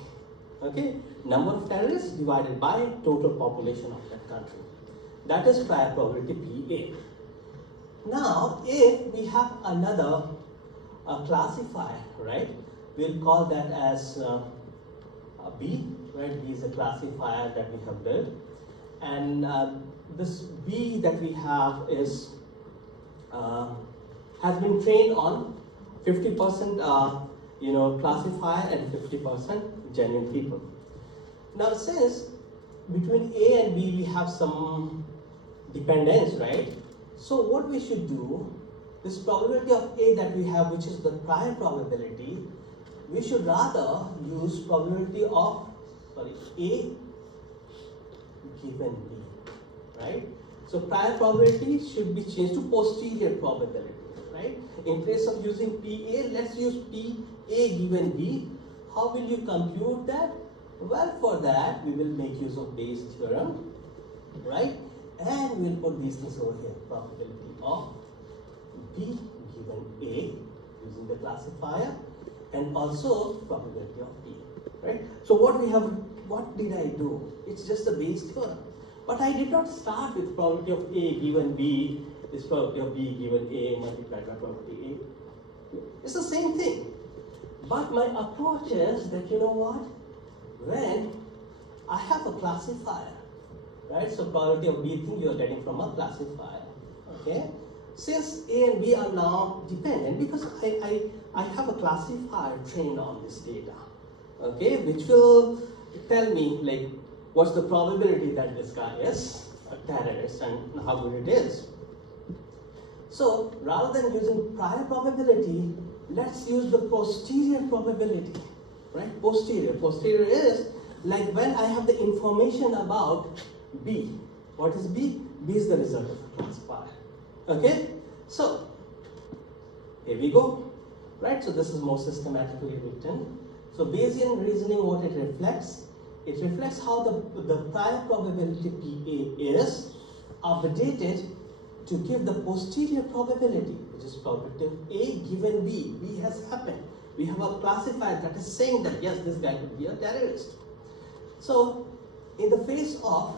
okay, number of terrorists divided by total population of that country. That is prior probability PA. Now, if we have another classifier, right, we'll call that as B, right? B is a classifier that we have built, and this B that we have is has been trained on 50% classifier and 50% genuine people. Now, since between A and B we have some dependence, right? So what we should do, this probability of A that we have, which is the prior probability, we should rather use probability of A given B, right? So prior probability should be changed to posterior probability, right? In place of using PA, let's use PA given B. How will you compute that? Well, for that we will make use of Bayes' theorem, right? And we'll put these things over here. Probability of B given A using the classifier, and also probability of B, right? So what did I do? It's just the Bayes' theorem. But I did not start with probability of A given B is probability of B given A multiplied by probability A. It's the same thing. But my approach is that, you know what? When I have a classifier, right? So probability of B thing you are getting from a classifier, okay? Since A and B are now dependent, because I have a classifier trained on this data, okay, which will tell me like what's the probability that this guy is a terrorist and how good it is. So rather than using prior probability, let's use the posterior probability, right? Posterior is like when I have the information about B. What is B? B is the result of the classifier. Okay? So here we go. Right? So this is more systematically written. So Bayesian reasoning, what it reflects how the prior probability PA is updated to give the posterior probability, which is probability of A given B. B has happened. We have a classifier that is saying that yes, this guy could be a terrorist. So in the face of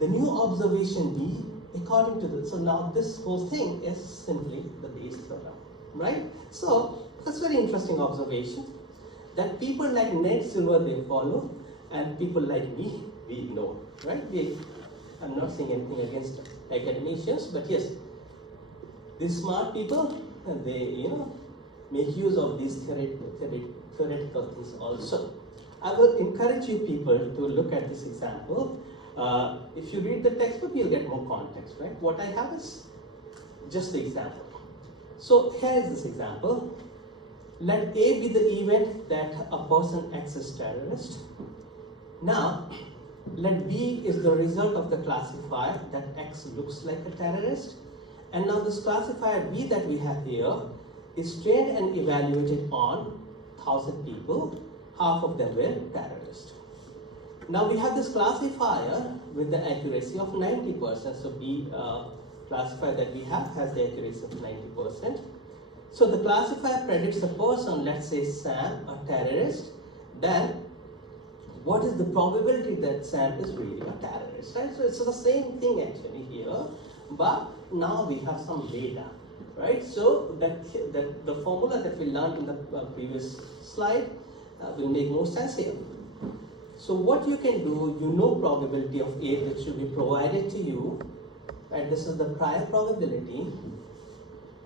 the new observation B, according to this, so now this whole thing is simply the Bayes' theorem, right? So that's very interesting observation that people like Ned Silver, they follow, and people like me, we ignore, right? I'm not saying anything against academicians, but yes, these smart people, they make use of these theoretical things also. I will encourage you people to look at this example. If you read the textbook, you'll get more context, right? What I have is just the example. So here is this example. Let A be the event that a person X is terrorist. Now, let B is the result of the classifier that X looks like a terrorist. And now this classifier B that we have here is trained and evaluated on 1,000 people. Half of them were terrorists. Now we have this classifier with the accuracy of 90%. So B classifier that we have has the accuracy of 90%. So the classifier predicts a person, let's say Sam, a terrorist. Then what is the probability that Sam is really a terrorist, right? So it's the same thing actually here, but now we have some data, right? So that the formula that we learned in the previous slide will make more sense here. So what you can do, probability of A that should be provided to you, right? This is the prior probability,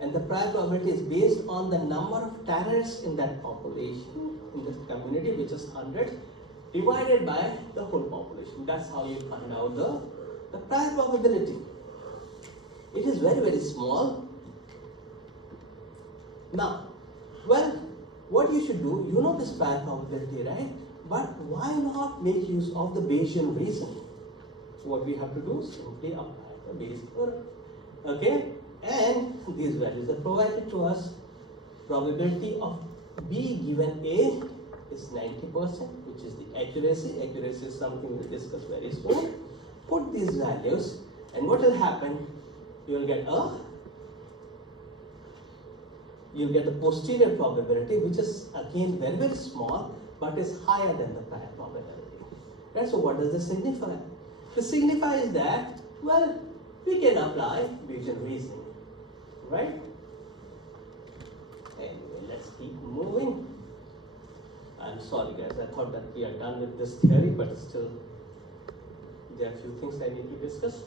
and the prior probability is based on the number of terrorists in that population, in the community, which is 100, divided by the whole population. That's how you find out the prior probability. It is very, very small. Now, well, what you should do, this prior probability, right? But why not make use of the Bayesian reasoning? What we have to do is simply apply the Bayes theorem. Okay? And these values are provided to us. Probability of B given A is 90%, which is the accuracy. Accuracy is something we'll discuss very soon. Put these values, and what will happen? You'll get the posterior probability, which is again very, very small, but is higher than the prior probability. Right? So what does this signify? This signifies that, well, we can apply Bayesian reasoning, right? Anyway, let's keep moving. I'm sorry guys, I thought that we are done with this theory, but still there are a few things I need to discuss.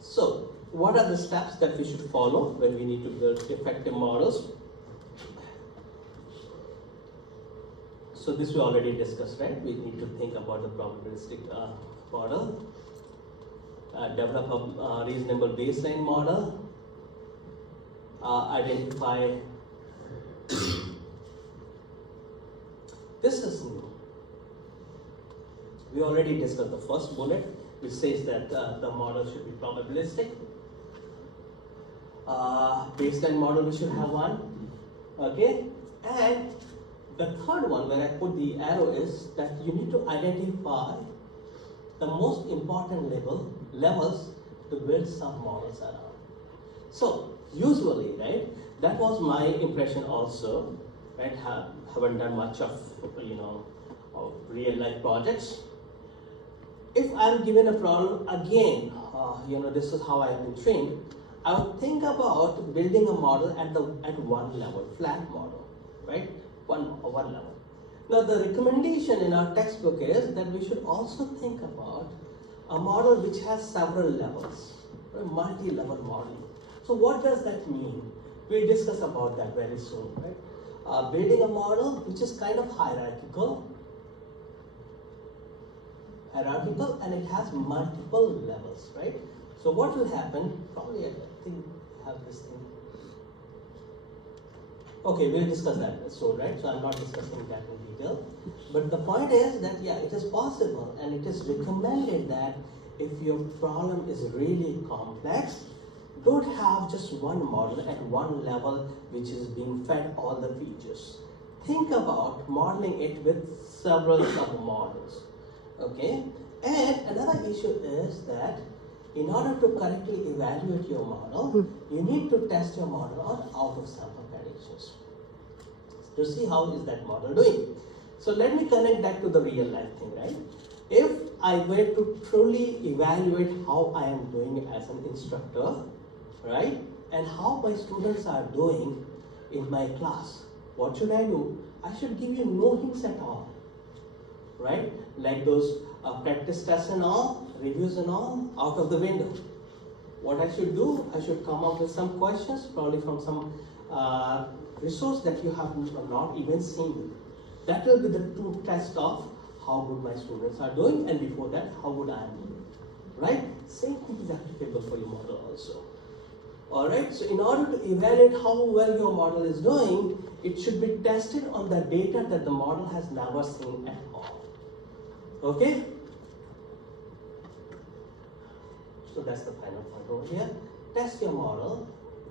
So, what are the steps that we should follow when we need to build effective models? So this we already discussed, right? We need to think about the probabilistic model, develop a reasonable baseline model, identify. This is new. We already discussed the first bullet, which says that the model should be probabilistic. Baseline model, we should have one. Okay, and the third one, where I put the arrow, is that you need to identify the most important levels to build some models around. So usually, right, that was my impression also, right? Haven't done much of of real life projects. If I'm given a problem again, this is how I have been trained. I would think about building a model at one level, flat model, right? One level. Now the recommendation in our textbook is that we should also think about a model which has several levels, right? Multi-level modeling. So what does that mean? We'll discuss about that very soon, right? Building a model which is kind of hierarchical, and it has multiple levels, right? So what will happen? Probably I think we have this thing. Okay, we'll discuss that soon, right? So I'm not discussing that in detail. But the point is that, yeah, it is possible and it is recommended that if your problem is really complex, don't have just one model at one level which is being fed all the features. Think about modeling it with several sub-models, okay? And another issue is that in order to correctly evaluate your model, you need to test your model on out-of-sample predictions to see how is that model doing. So let me connect that to the real life thing, right? If I were to truly evaluate how I am doing as an instructor, right, and how my students are doing in my class, what should I do? I should give you no hints at all, right? Like those practice tests and all, reviews and all, out of the window. What I should do, I should come up with some questions, probably from some resource that you have not even seen. That will be the true test of how good my students are doing, and before that, how good I am doing, right? Same thing is applicable for your model also. Alright, so in order to evaluate how well your model is doing, it should be tested on the data that the model has never seen at all. Okay? So that's the final point over here. Test your model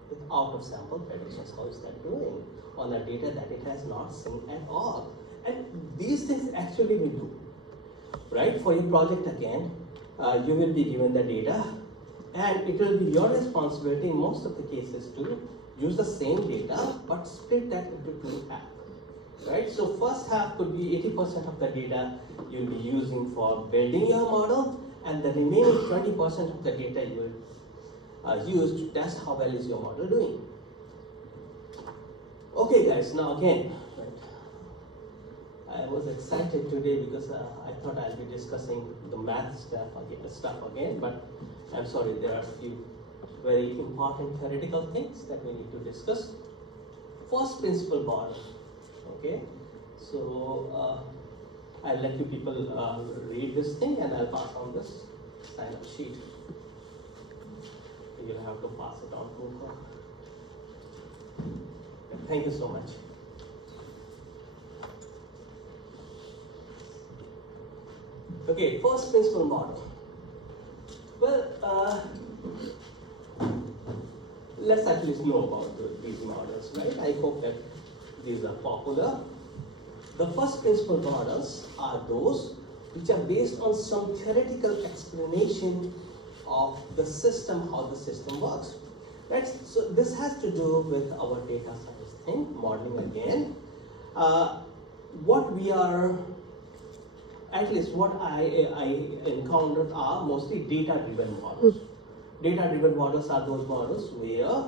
with out-of-sample predictions. How is that doing on the data that it has not seen at all? And these things actually we do, right? For your project again, you will be given the data, and it will be your responsibility in most of the cases to use the same data but split that into two halves, right? So first half could be 80% of the data you'll be using for building your model, and the remaining 20% of the data you will use to test how well is your model doing. Okay guys, now again, I was excited today because I thought I'll be discussing the math stuff again, but I'm sorry, there are a few very important theoretical things that we need to discuss. First principle model, okay? So I'll let you people read this thing, and I'll pass on this sign-up sheet. You'll have to pass it on to her. Thank you so much. Okay, first principle model. Well, let's at least know about these models, right? I hope that these are popular. The first principle models are those which are based on some theoretical explanation of the system, how the system works. Right? So this has to do with our data science thing, modeling again. What we are, at least what I encountered are mostly data-driven models. Data-driven models are those models where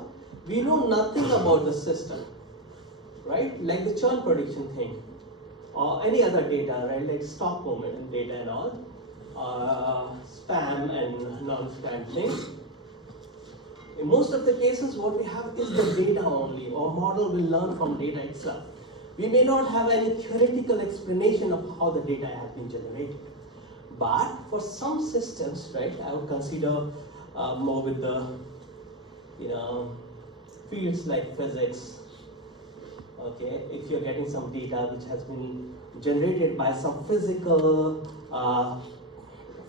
we know nothing about the system, right? Like the churn prediction thing, or any other data, right? Like stock movement data and all, spam and non-spam thing. In most of the cases, what we have is the data only, or model will learn from data itself. We may not have any theoretical explanation of how the data has been generated. But for some systems, right, I would consider more with the, fields like physics. Okay, if you're getting some data which has been generated by some physical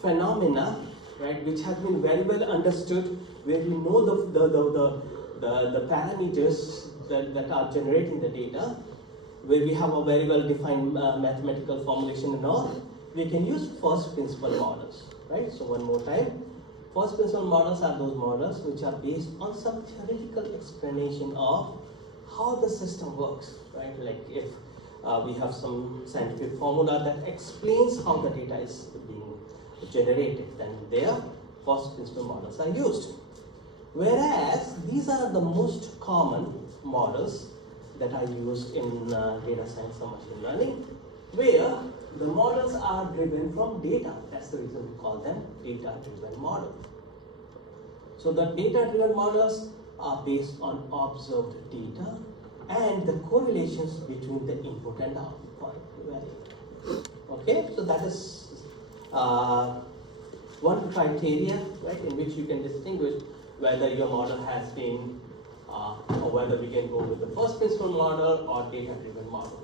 phenomena, right, which has been very well understood, where we know the parameters that are generating the data, where we have a very well defined mathematical formulation and all, we can use first principle models, right? So one more time, first principle models are those models which are based on some theoretical explanation of how the system works, right? Like if we have some scientific formula that explains how the data is being generated, then their first principle models are used. Whereas these are the most common models that are used in data science or machine learning, where the models are driven from data. That's the reason we call them data-driven models. So the data-driven models are based on observed data and the correlations between the input and the output value. Okay, so that is one criteria, right, in which you can distinguish whether your model has been, or whether we can go with the first principle model or data-driven model.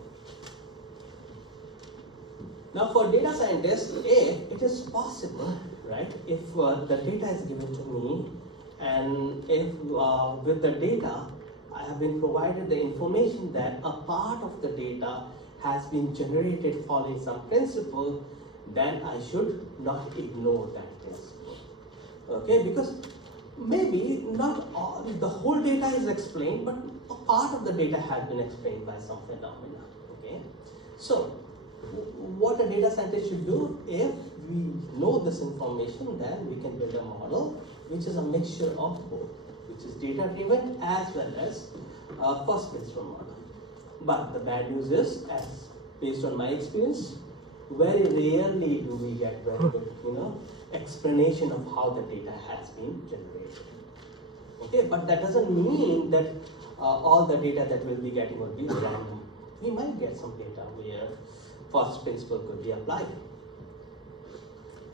Now for data scientists, it is possible, right, if the data is given to me, and if with the data I have been provided the information that a part of the data has been generated following some principle, then I should not ignore that principle. Okay, because maybe not all, the whole data is explained, but a part of the data has been explained by some phenomena. Okay, so what a data scientist should do, if we know this information, then we can build a model which is a mixture of both, which is data driven as well as first principle model. But the bad news is, as based on my experience, very rarely do we get very good, explanation of how the data has been generated. Okay, but that doesn't mean that all the data that we'll be getting will be random. We might get some data where first principle could be applied.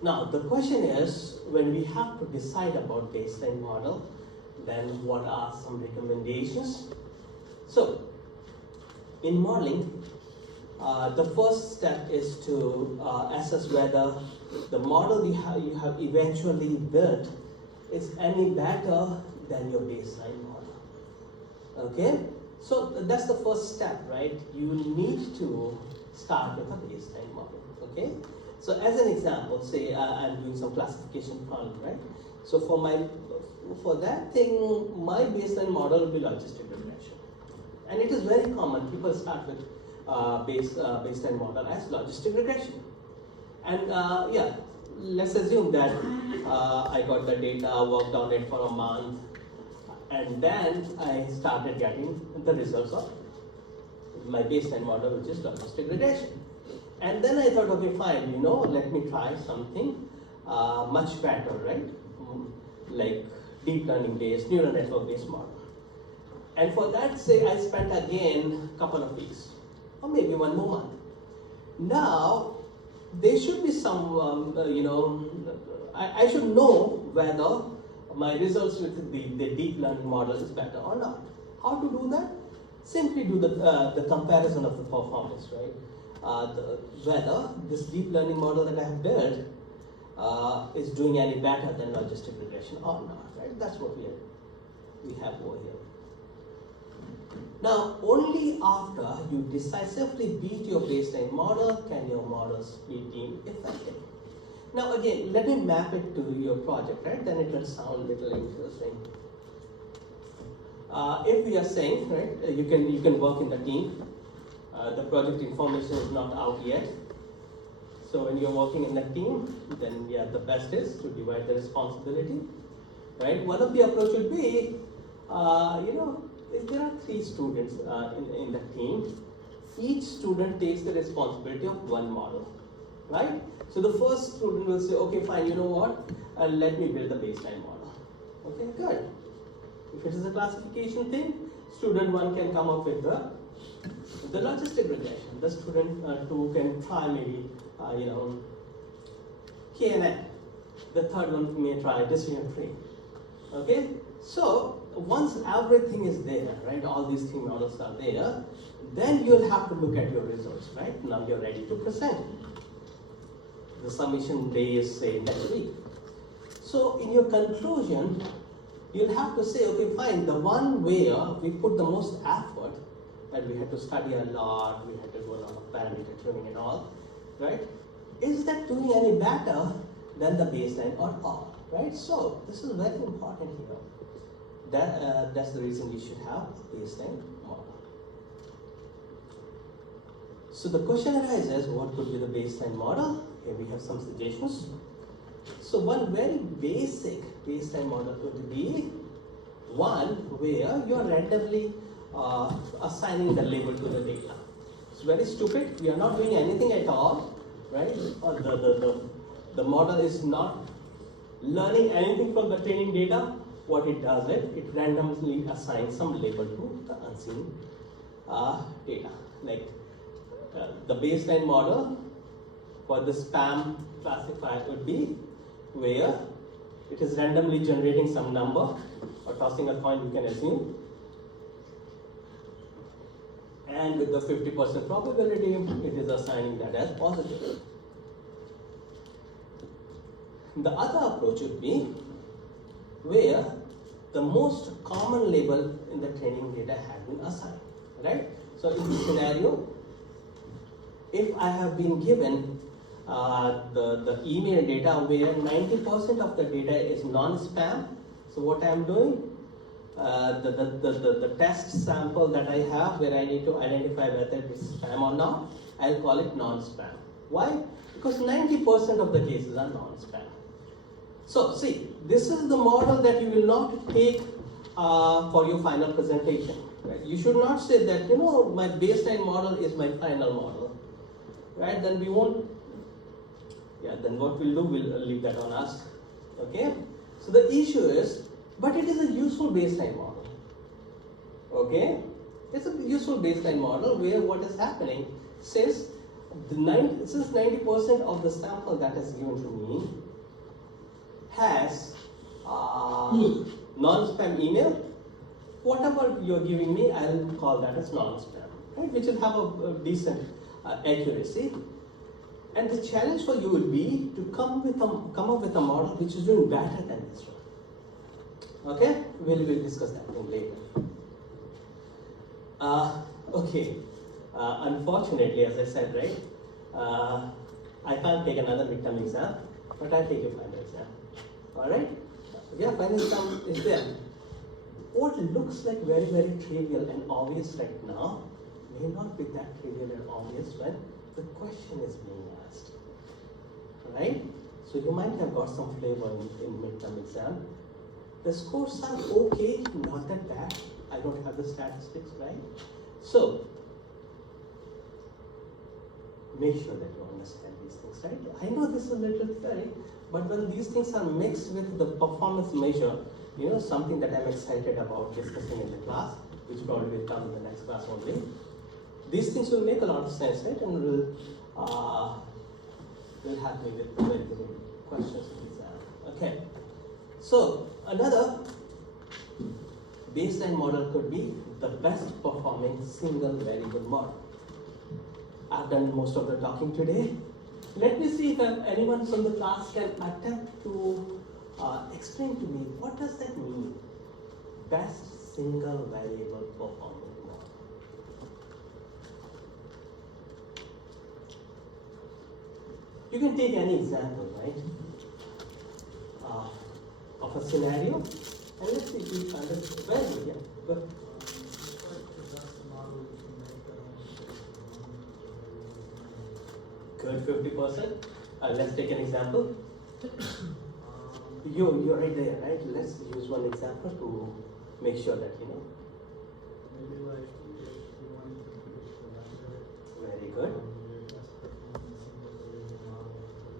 Now the question is, when we have to decide about baseline model, then what are some recommendations? So in modeling, the first step is to assess whether the model you have eventually built is any better than your baseline model. Okay, so that's the first step, right? You need to start with a baseline model. Okay, so as an example, say I'm doing some classification problem, right? So for that thing, my baseline model will be logistic regression, and it is very common. People start with baseline model as logistic regression, and yeah, let's assume that I got the data, worked on it for a month, and then I started getting the results of my baseline model, which is logistic regression. And then I thought, okay, fine, let me try something much better, right? Like deep learning based, neural network based model. And for that, say I spent again a couple of weeks, or maybe one more month. Now, there should be some, I should know whether my results with the deep learning model is better or not. How to do that? Simply do the comparison of the performance, right? whether this deep learning model that I have built is doing any better than logistic regression or not, right? That's what we have over here. Now, only after you decisively beat your baseline model can your models be deemed effective. Now again, let me map it to your project, right? Then it will sound a little interesting. If we are saying, right, you can work in the team. The project information is not out yet. So when you're working in the team, then yeah, the best is to divide the responsibility, right? One of the approach would be, if there are 3 students in the team, each student takes the responsibility of one model, right? So the first student will say, okay, fine, you know what? Let me build the baseline model. Okay, good. If it is a classification thing, student 1 can come up with the logistic regression. The student 2 can try maybe, KNN. The third one may try decision tree. Okay, so once everything is there, right, all these 3 models are there, then you'll have to look at your results, right? Now you're ready to present. The submission day is, say, next week. So in your conclusion, you'll have to say, okay, fine, the one where we put the most effort, and we had to study a lot, we had to do a lot of parameter tuning and all, right? Is that doing any better than the baseline or not, right? So this is very important here. That's the reason you should have a baseline model. So the question arises, what could be the baseline model? Here we have some suggestions. So one very basic baseline model could be one where you're randomly assigning the label to the data. It's very stupid. We are not doing anything at all, right? Or the model is not learning anything from the training data. What it does is it randomly assigns some label to the unseen data. Like the baseline model for the spam classifier would be where it is randomly generating some number or tossing a coin, you can assume, and with the 50% probability it is assigning that as positive. The other approach would be where the most common label in the training data has been assigned, right? So in this scenario, if I have been given the email data where 90% of the data is non-spam, so what I am doing, the test sample that I have where I need to identify whether it is spam or not, I'll call it non-spam. Why? Because 90% of the cases are non-spam. So see, this is the model that you will not take for your final presentation. Right? You should not say that, my baseline model is my final model. Right? Then we won't, then what we'll do, we'll leave that on us. Okay? So the issue is, but it is a useful baseline model. Okay? It's a useful baseline model where what is happening, since 90% of the sample that is given to me has non-spam email, whatever you're giving me, I'll call that as non-spam, right? Which will have a decent accuracy. And the challenge for you will be to come up with a model which is doing better than this one. Okay, we'll discuss that thing later. Okay, unfortunately, as I said, right, I can't take another midterm exam, but I'll take a final exam. All right? Yeah, final exam is there. What looks like very, very trivial and obvious right now may not be that trivial and obvious when the question is being asked. Right? So you might have got some flavor in midterm exam. The scores are okay, not that bad. I don't have the statistics, right? So make sure that you understand these things, right? I know this is a little theory, but when these things are mixed with the performance measure, something that I'm excited about discussing in the class, which probably will come in the next class only, these things will make a lot of sense, right? And will help me with very good questions in the exam. Okay. So another baseline model could be the best performing single variable model. I've done most of the talking today. Let me see if anyone from the class can attempt to explain to me what does that mean? Best single variable performance model. You can take any example, right? Of a scenario, and let's see if we understand. Very good, yeah. But good, 50%. Let's take an example. You're right there, right? Let's use one example to make sure that you know. Maybe like if you want to predict the weather. Very good. Your best performing single variable model would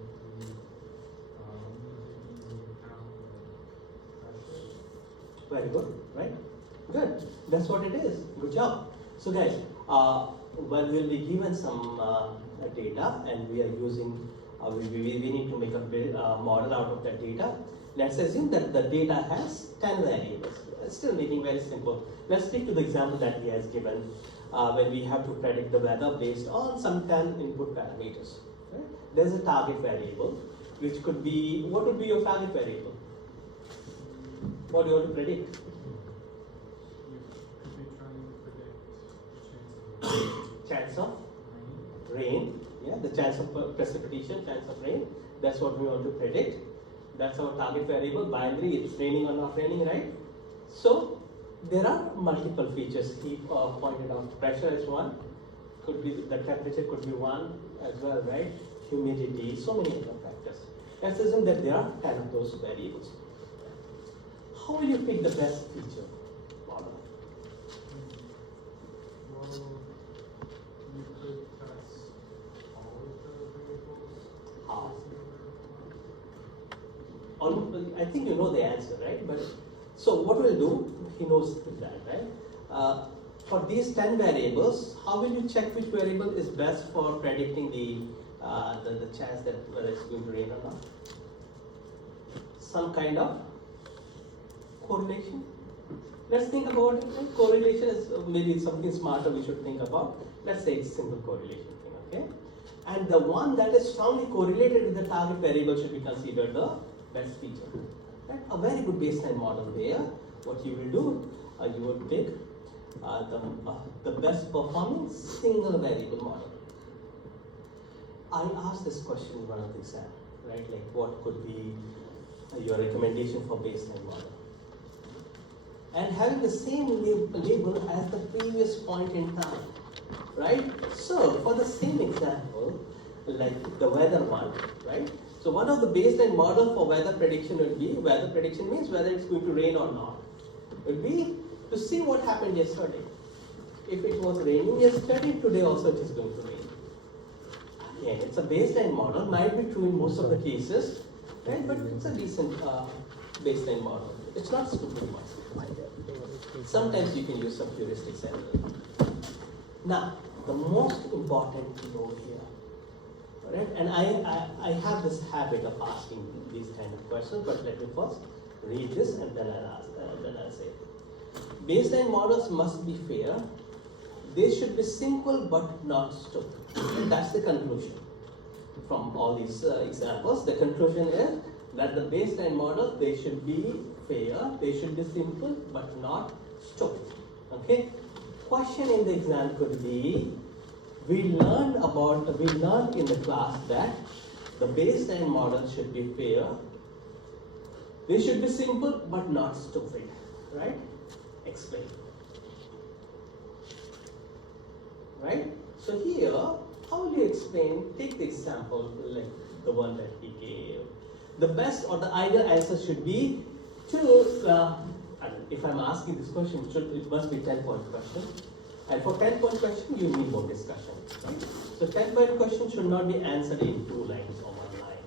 be using account pressure. Very good, right? Good. That's what it is. Good job. So guys, well, we'll be given some data, and we are using. We need to make a model out of that data. Let's assume that the data has 10 variables. Still making very simple. Let's stick to the example that he has given, when we have to predict the weather based on some 10 input parameters. Right? There's a target variable, which could be, what would be your target variable? What do you want to predict? You could be trying to predict the Chance of rain. rain, yeah, the chance of precipitation, chance of rain. That's what we want to predict. That's our target variable. Binary, it's raining or not raining, right? So there are multiple features. He pointed out pressure is one. Could be the temperature could be one as well, right? Humidity, so many other factors. Let's assume that there are 10 of those variables. How will you pick the best feature model? Well, you could test all of the variables. How? for a single variable model. I think you know the answer, right? But so what we'll do, he knows that, right? For these 10 variables, how will you check which variable is best for predicting the chance that whether it's going to rain or not? Some kind of correlation. Let's think about it. Right? Correlation is maybe something smarter we should think about. Let's say it's simple correlation thing, okay? And the one that is strongly correlated with the target variable should be considered the best feature. Right? A very good baseline model there. What you will do, you would pick the best performing single variable model. I asked this question in one of the exam, right? Like what could be your recommendation for baseline model? And having the same label as the previous point in time, right? So for the same example, like the weather one, right? So one of the baseline model for weather prediction would be, weather prediction means whether it's going to rain or not. It would be to see what happened yesterday. If it was raining yesterday, today also it is going to rain. Again, it's a baseline model, might be true in most of the cases, right? But it's a decent baseline model. It's not stupid one. Sometimes you can use some heuristics as well. Now, the most important thing over here, right? And I have this habit of asking these kind of questions, but let me first read this and then I'll say. Baseline models must be fair. They should be simple but not stupid. And that's the conclusion from all these examples. The conclusion is that the baseline models, they should be fair, they should be simple but not stupid. Okay? Question in the exam could be, we learned in the class that the baseline model should be fair, they should be simple but not stupid, right? Explain. Right? So here, how will you explain? Take the example like the one that he gave. The best or the ideal answer should be to, if I'm asking this question, it must be 10-point question. And for 10-point question, you need more discussion. Right? So 10-point question should not be answered in 2 lines or 1 line.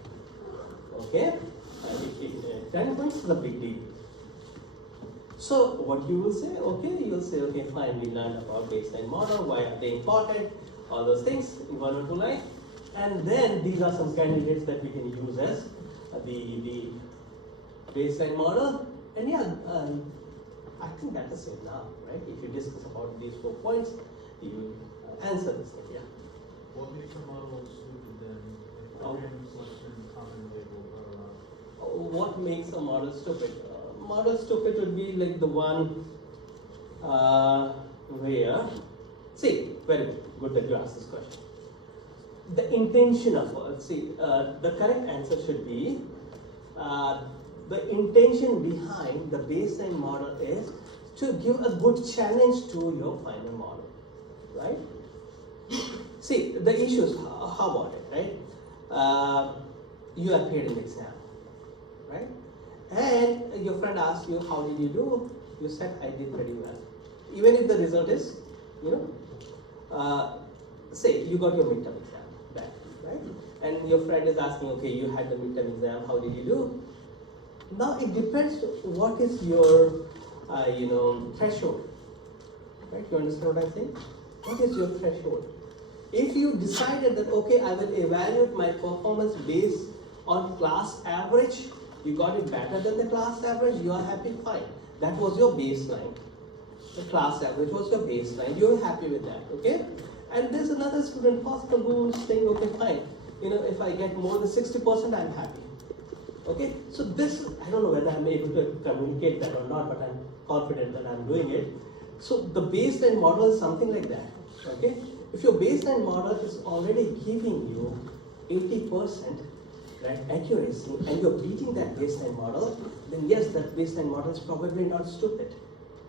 Okay? 10 points is a big deal. So what you will say, okay, you'll say, okay, fine, we learned about baseline model, why are they important, all those things in 1 or 2 lines. And then these are some candidates that we can use as the baseline model. And yeah, I think that is it now, right? If you discuss about these 4 points, you answer this thing, yeah. What makes a model stupid then? If Oh. random selection, common label, blah, blah, blah. What makes a model stupid? Model stupid would be like the one where, see, very good that you asked this question. The intention of, the correct answer should be, the intention behind the baseline model is to give a good challenge to your final model, right? See, the issue is, how about it, right? You appeared in the exam, right? And your friend asked you, how did you do? You said, I did pretty well. Even if the result is, say you got your midterm exam back, right? And your friend is asking, okay, you had the midterm exam, how did you do? Now it depends what is your, threshold, right? You understand what I'm saying? What is your threshold? If you decided that, okay, I will evaluate my performance based on class average, you got it better than the class average, you are happy, fine. That was your baseline. The class average was your baseline, you're happy with that, okay? And there's another student possible who's saying, okay, fine, if I get more than 60%, I'm happy. Okay, so this, I don't know whether I'm able to communicate that or not, but I'm confident that I'm doing it. So the baseline model is something like that, okay? If your baseline model is already giving you 80%, right, accuracy, and you're beating that baseline model, then yes, that baseline model is probably not stupid,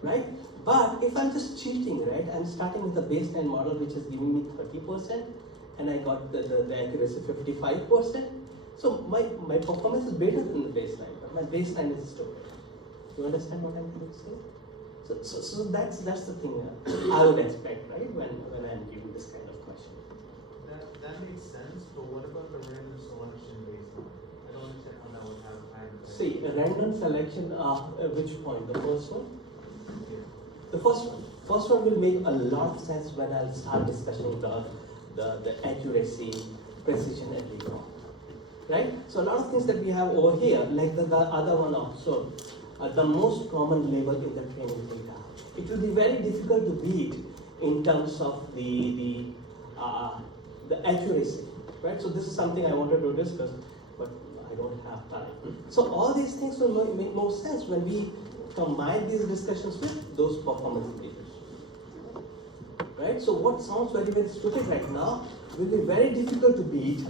right? But if I'm just cheating, right, I'm starting with a baseline model which is giving me 30%, and I got the accuracy 55%. So my performance is better than the baseline, but my baseline is stupid. You understand what I'm trying to say? So that's the thing I would expect, right, when I'm giving this kind of question. That makes sense, but what about the random selection baseline? I don't understand how that would have time. See, a random selection, at which point? The first one? Yeah. The first one. First one will make a lot of sense when I'll start discussing the accuracy, precision, and recall. Right? So a lot of things that we have over here, like the other one also, the most common label in the training data. It will be very difficult to beat in terms of the accuracy, right? So this is something I wanted to discuss, but I don't have time. So all these things will make more sense when we combine these discussions with those performance indicators, right? So what sounds very, very stupid right now will be very difficult to beat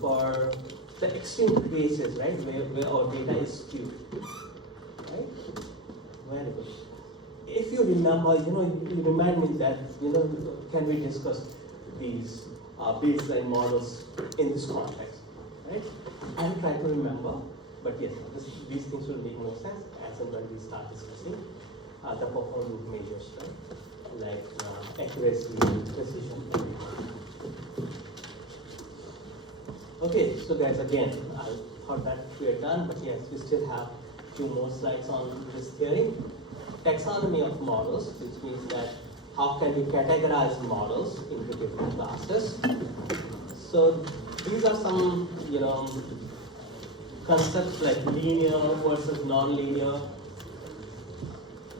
for the extreme cases, right, where our data is skewed, right? Very good. If you remember, you remind me that, can we discuss these baseline models in this context, right? I'll try to remember, but yes, these things will make more sense as and when we start discussing the performance measures, right? Like accuracy, precision, everything. Okay, so guys, again, I thought that we are done, but yes, we still have a few more slides on this theory. Taxonomy of models, which means that how can we categorize models into different classes. So these are some, concepts like linear versus non-linear.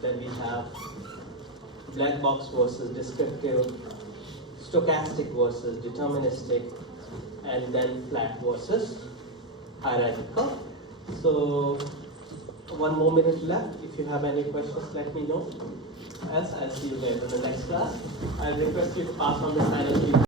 Then we have black box versus descriptive, stochastic versus deterministic, and then flat versus hierarchical. So 1 more minute left. If you have any questions, let me know. Else, I'll see you guys in the next class. I request you to pass on the sign-up sheet.